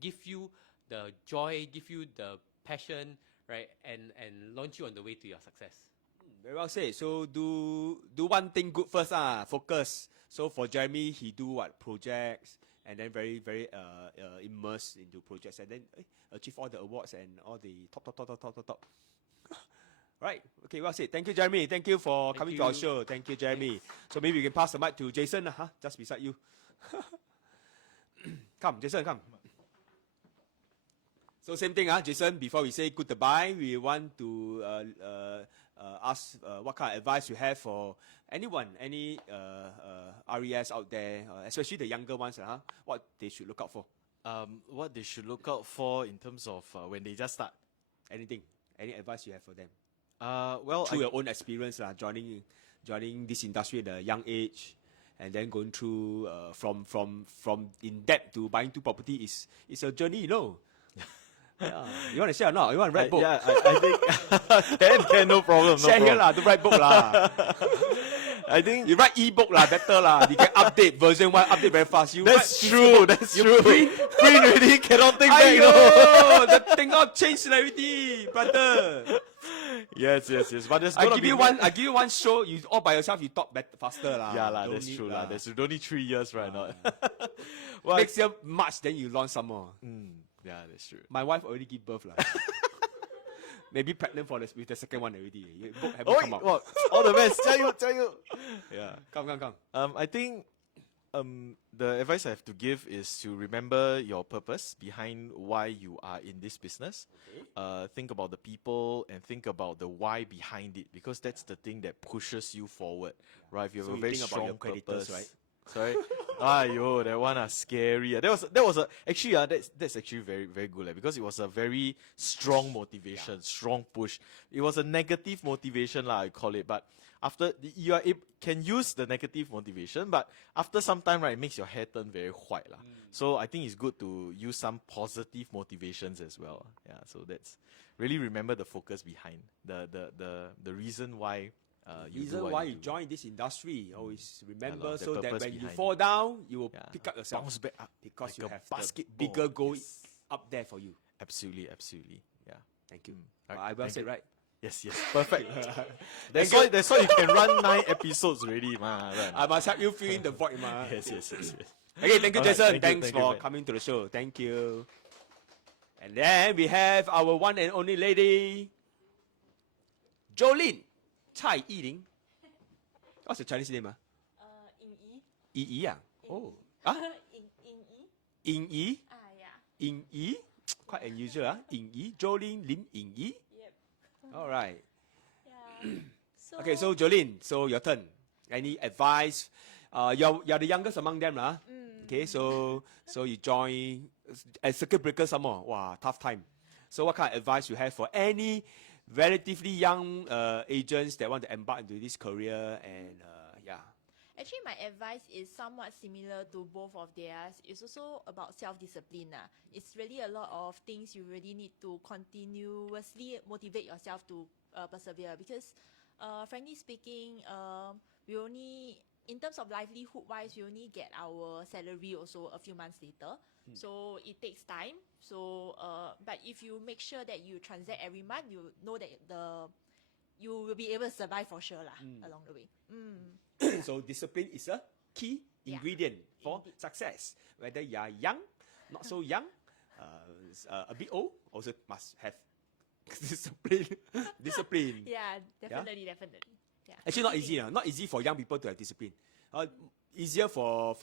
give you the joy, give you the passion, right? And launch you on the way to your success. Very well said. So do one thing good first, focus. So for Jeremy, he do what? Projects, and then very immersed into projects, and then achieve all the awards and all the top. Right. Okay, well said. Thank you, Jeremy. Thank you for coming to our show. Thank you, Jeremy. So maybe we can pass the mic to Jason, just beside you. Come, Jason, come. So same thing, Jason. Before we say goodbye, we want to ask what kind of advice you have for anyone, any RES out there, especially the younger ones, what they should look out for. What they should look out for in terms of when they just start. Anything, any advice you have for them? Well, Through your own experience, joining this industry at a young age, and then going through from in debt to buying two property is a journey, you know. Yeah. You want to share or not? You want to write book? Yeah, I think can no problem. Share here lah, don't write book lah. I think You write e-book lah, better lah. You can update version 1, update very fast. You that's write true. physical That's book, true. Print, Print already cannot take back. No. Aiyo, the thing all changed already, brother. Yes. But there's I gonna give be you one show. You all by yourself. You talk better, faster lah. Yeah lah, Don't that's need true lah. There's only 3 years right now. Well, Next year March, then you launch some more. yeah, that's true. My wife already give birth lah. Maybe pregnant with the second one already. Your book haven't Oh, come out. well, all the best. 加油. Yeah, come. I think the advice I have to give is to remember your purpose behind why you are in this business. Think about the people and think about the why behind it, because that's the thing that pushes you forward, right? If you have So a you very think about strong your creditors, purpose, right? Sorry. Ayo, that one are scary. That was actually that's actually very very good, because it was a very strong motivation, strong push. It was a negative motivation I call it, but after you are can use the negative motivation, but after some time, right, it makes your hair turn very white So I think it's good to use some positive motivations as well. Yeah, so that's really remember the focus behind the reason why. Reason why you join this industry, always remember, the so that purpose when you behind fall down, you will Yeah. pick up yourself. Bounce back up Because like you a have the basketball. bigger goal Yes. up there for you. Absolutely. Yeah. Thank you. Alright, I well thank said, you. right? Yes. Perfect. That's why you can run 9 episodes already, I must help you fill in the void, ma. Yes. Okay, thank you, Alright, Jason. thank you, Thanks thank you, for man. coming to the show. Thank you. And then we have our one and only lady, Jolene Cai Yiling. What's the Chinese name? Yi Yi. Oh. Ah? Ying Yi. Ying Yi. Quite unusual, Ying Yi. Jolene Lin Ying Yi. Yep. All right. Yeah. Okay, so Jolene, so your turn. Any advice? You're the youngest among them, lah. Okay, so you join as circuit breaker some more. Wow, tough time. So what kind of advice you have for any relatively young agents that want to embark into this career and Actually, my advice is somewhat similar to both of theirs. It's also about self-discipline. It's really a lot of things you really need to continuously motivate yourself to persevere. Because, frankly speaking, we only, in terms of livelihood-wise, we only get our salary also a few months later. So it takes time. So, but if you make sure that you transact every month, you know that you will be able to survive for sure along the way. so discipline is a key ingredient for Indeed. success. Whether you are young, not so young, a bit old, also must have discipline. Discipline. Yeah, definitely. Yeah. Actually, not easy. Not easy for young people to have discipline. Easier for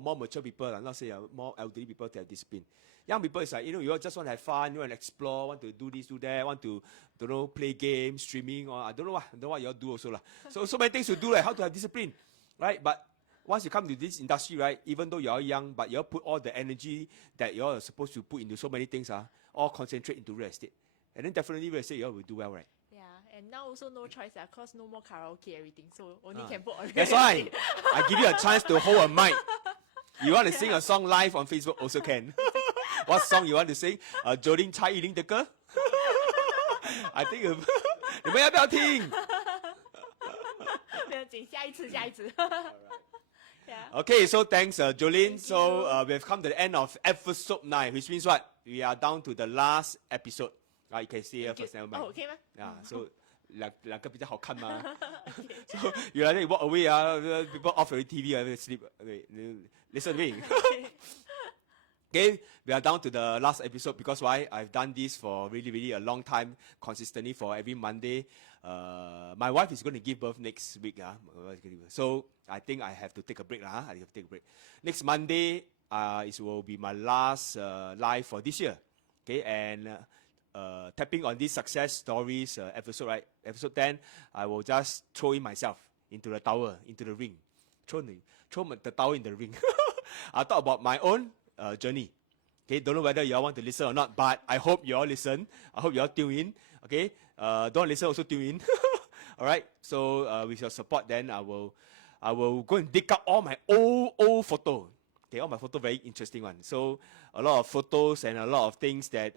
more mature people, not say more elderly people to have discipline. Young people is like, you just want to have fun, you want to explore, want to do this, do that, want to, play games, streaming, or I don't know what you all do also. So many things to do, like how to have discipline, right? But once you come to this industry, right, even though you are young, but you all put all the energy that you all are supposed to put into so many things, all concentrate into real estate. And then definitely real estate, you all will do well, right? Yeah, and now also no choice, cause no more karaoke, everything. So only can put on. That's why I give you a chance to hold a mic. You want to sing a song live on Facebook, also can. What song you want to sing? Jolene Cai Yiling的歌 I think 你们要不要听？下一次。Yeah. Okay, so thanks, Jolene. Thank So you. we have come to the end of episode 9, which means what? We are down to the last episode. You can see here Thank you. first, never mind. Oh, okay 吗？ Yeah, so 两个比较好看嘛。So you like that, you walk away, people off your TV, sleep. Okay, listen to me. Okay, we are down to the last episode because why? I've done this for really, really a long time, consistently for every Monday. My wife is going to give birth next week. So I think I have to take a break. I have to take a break. Next Monday, it will be my last live for this year. Okay, and tapping on this success stories episode, right? Episode 10, I will just throw in myself into the tower, into the ring. Throw the tower in the ring. I'll talk about my own journey. Okay, don't know whether you all want to listen or not, but I hope you all listen. I hope you all tune in. Okay, don't listen, also tune in. All right. So with your support, then I will go and dig up all my old photo. Okay, all my photo, very interesting one. So a lot of photos and a lot of things that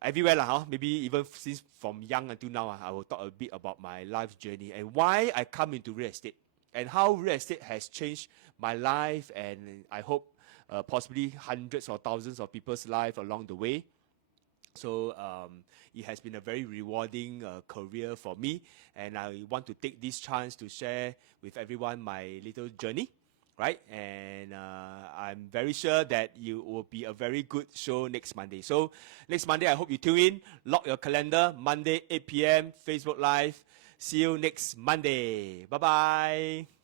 everywhere lah, huh? Maybe even since from young until now, I will talk a bit about my life journey and why I come into real estate and how real estate has changed my life, and I hope possibly hundreds or thousands of people's life along the way. So it has been a very rewarding career for me, and I want to take this chance to share with everyone my little journey, right? And I'm very sure that you will be a very good show next Monday. So next Monday, I hope you tune in, lock your calendar, Monday 8 p.m. Facebook Live. See you next Monday. Bye-bye.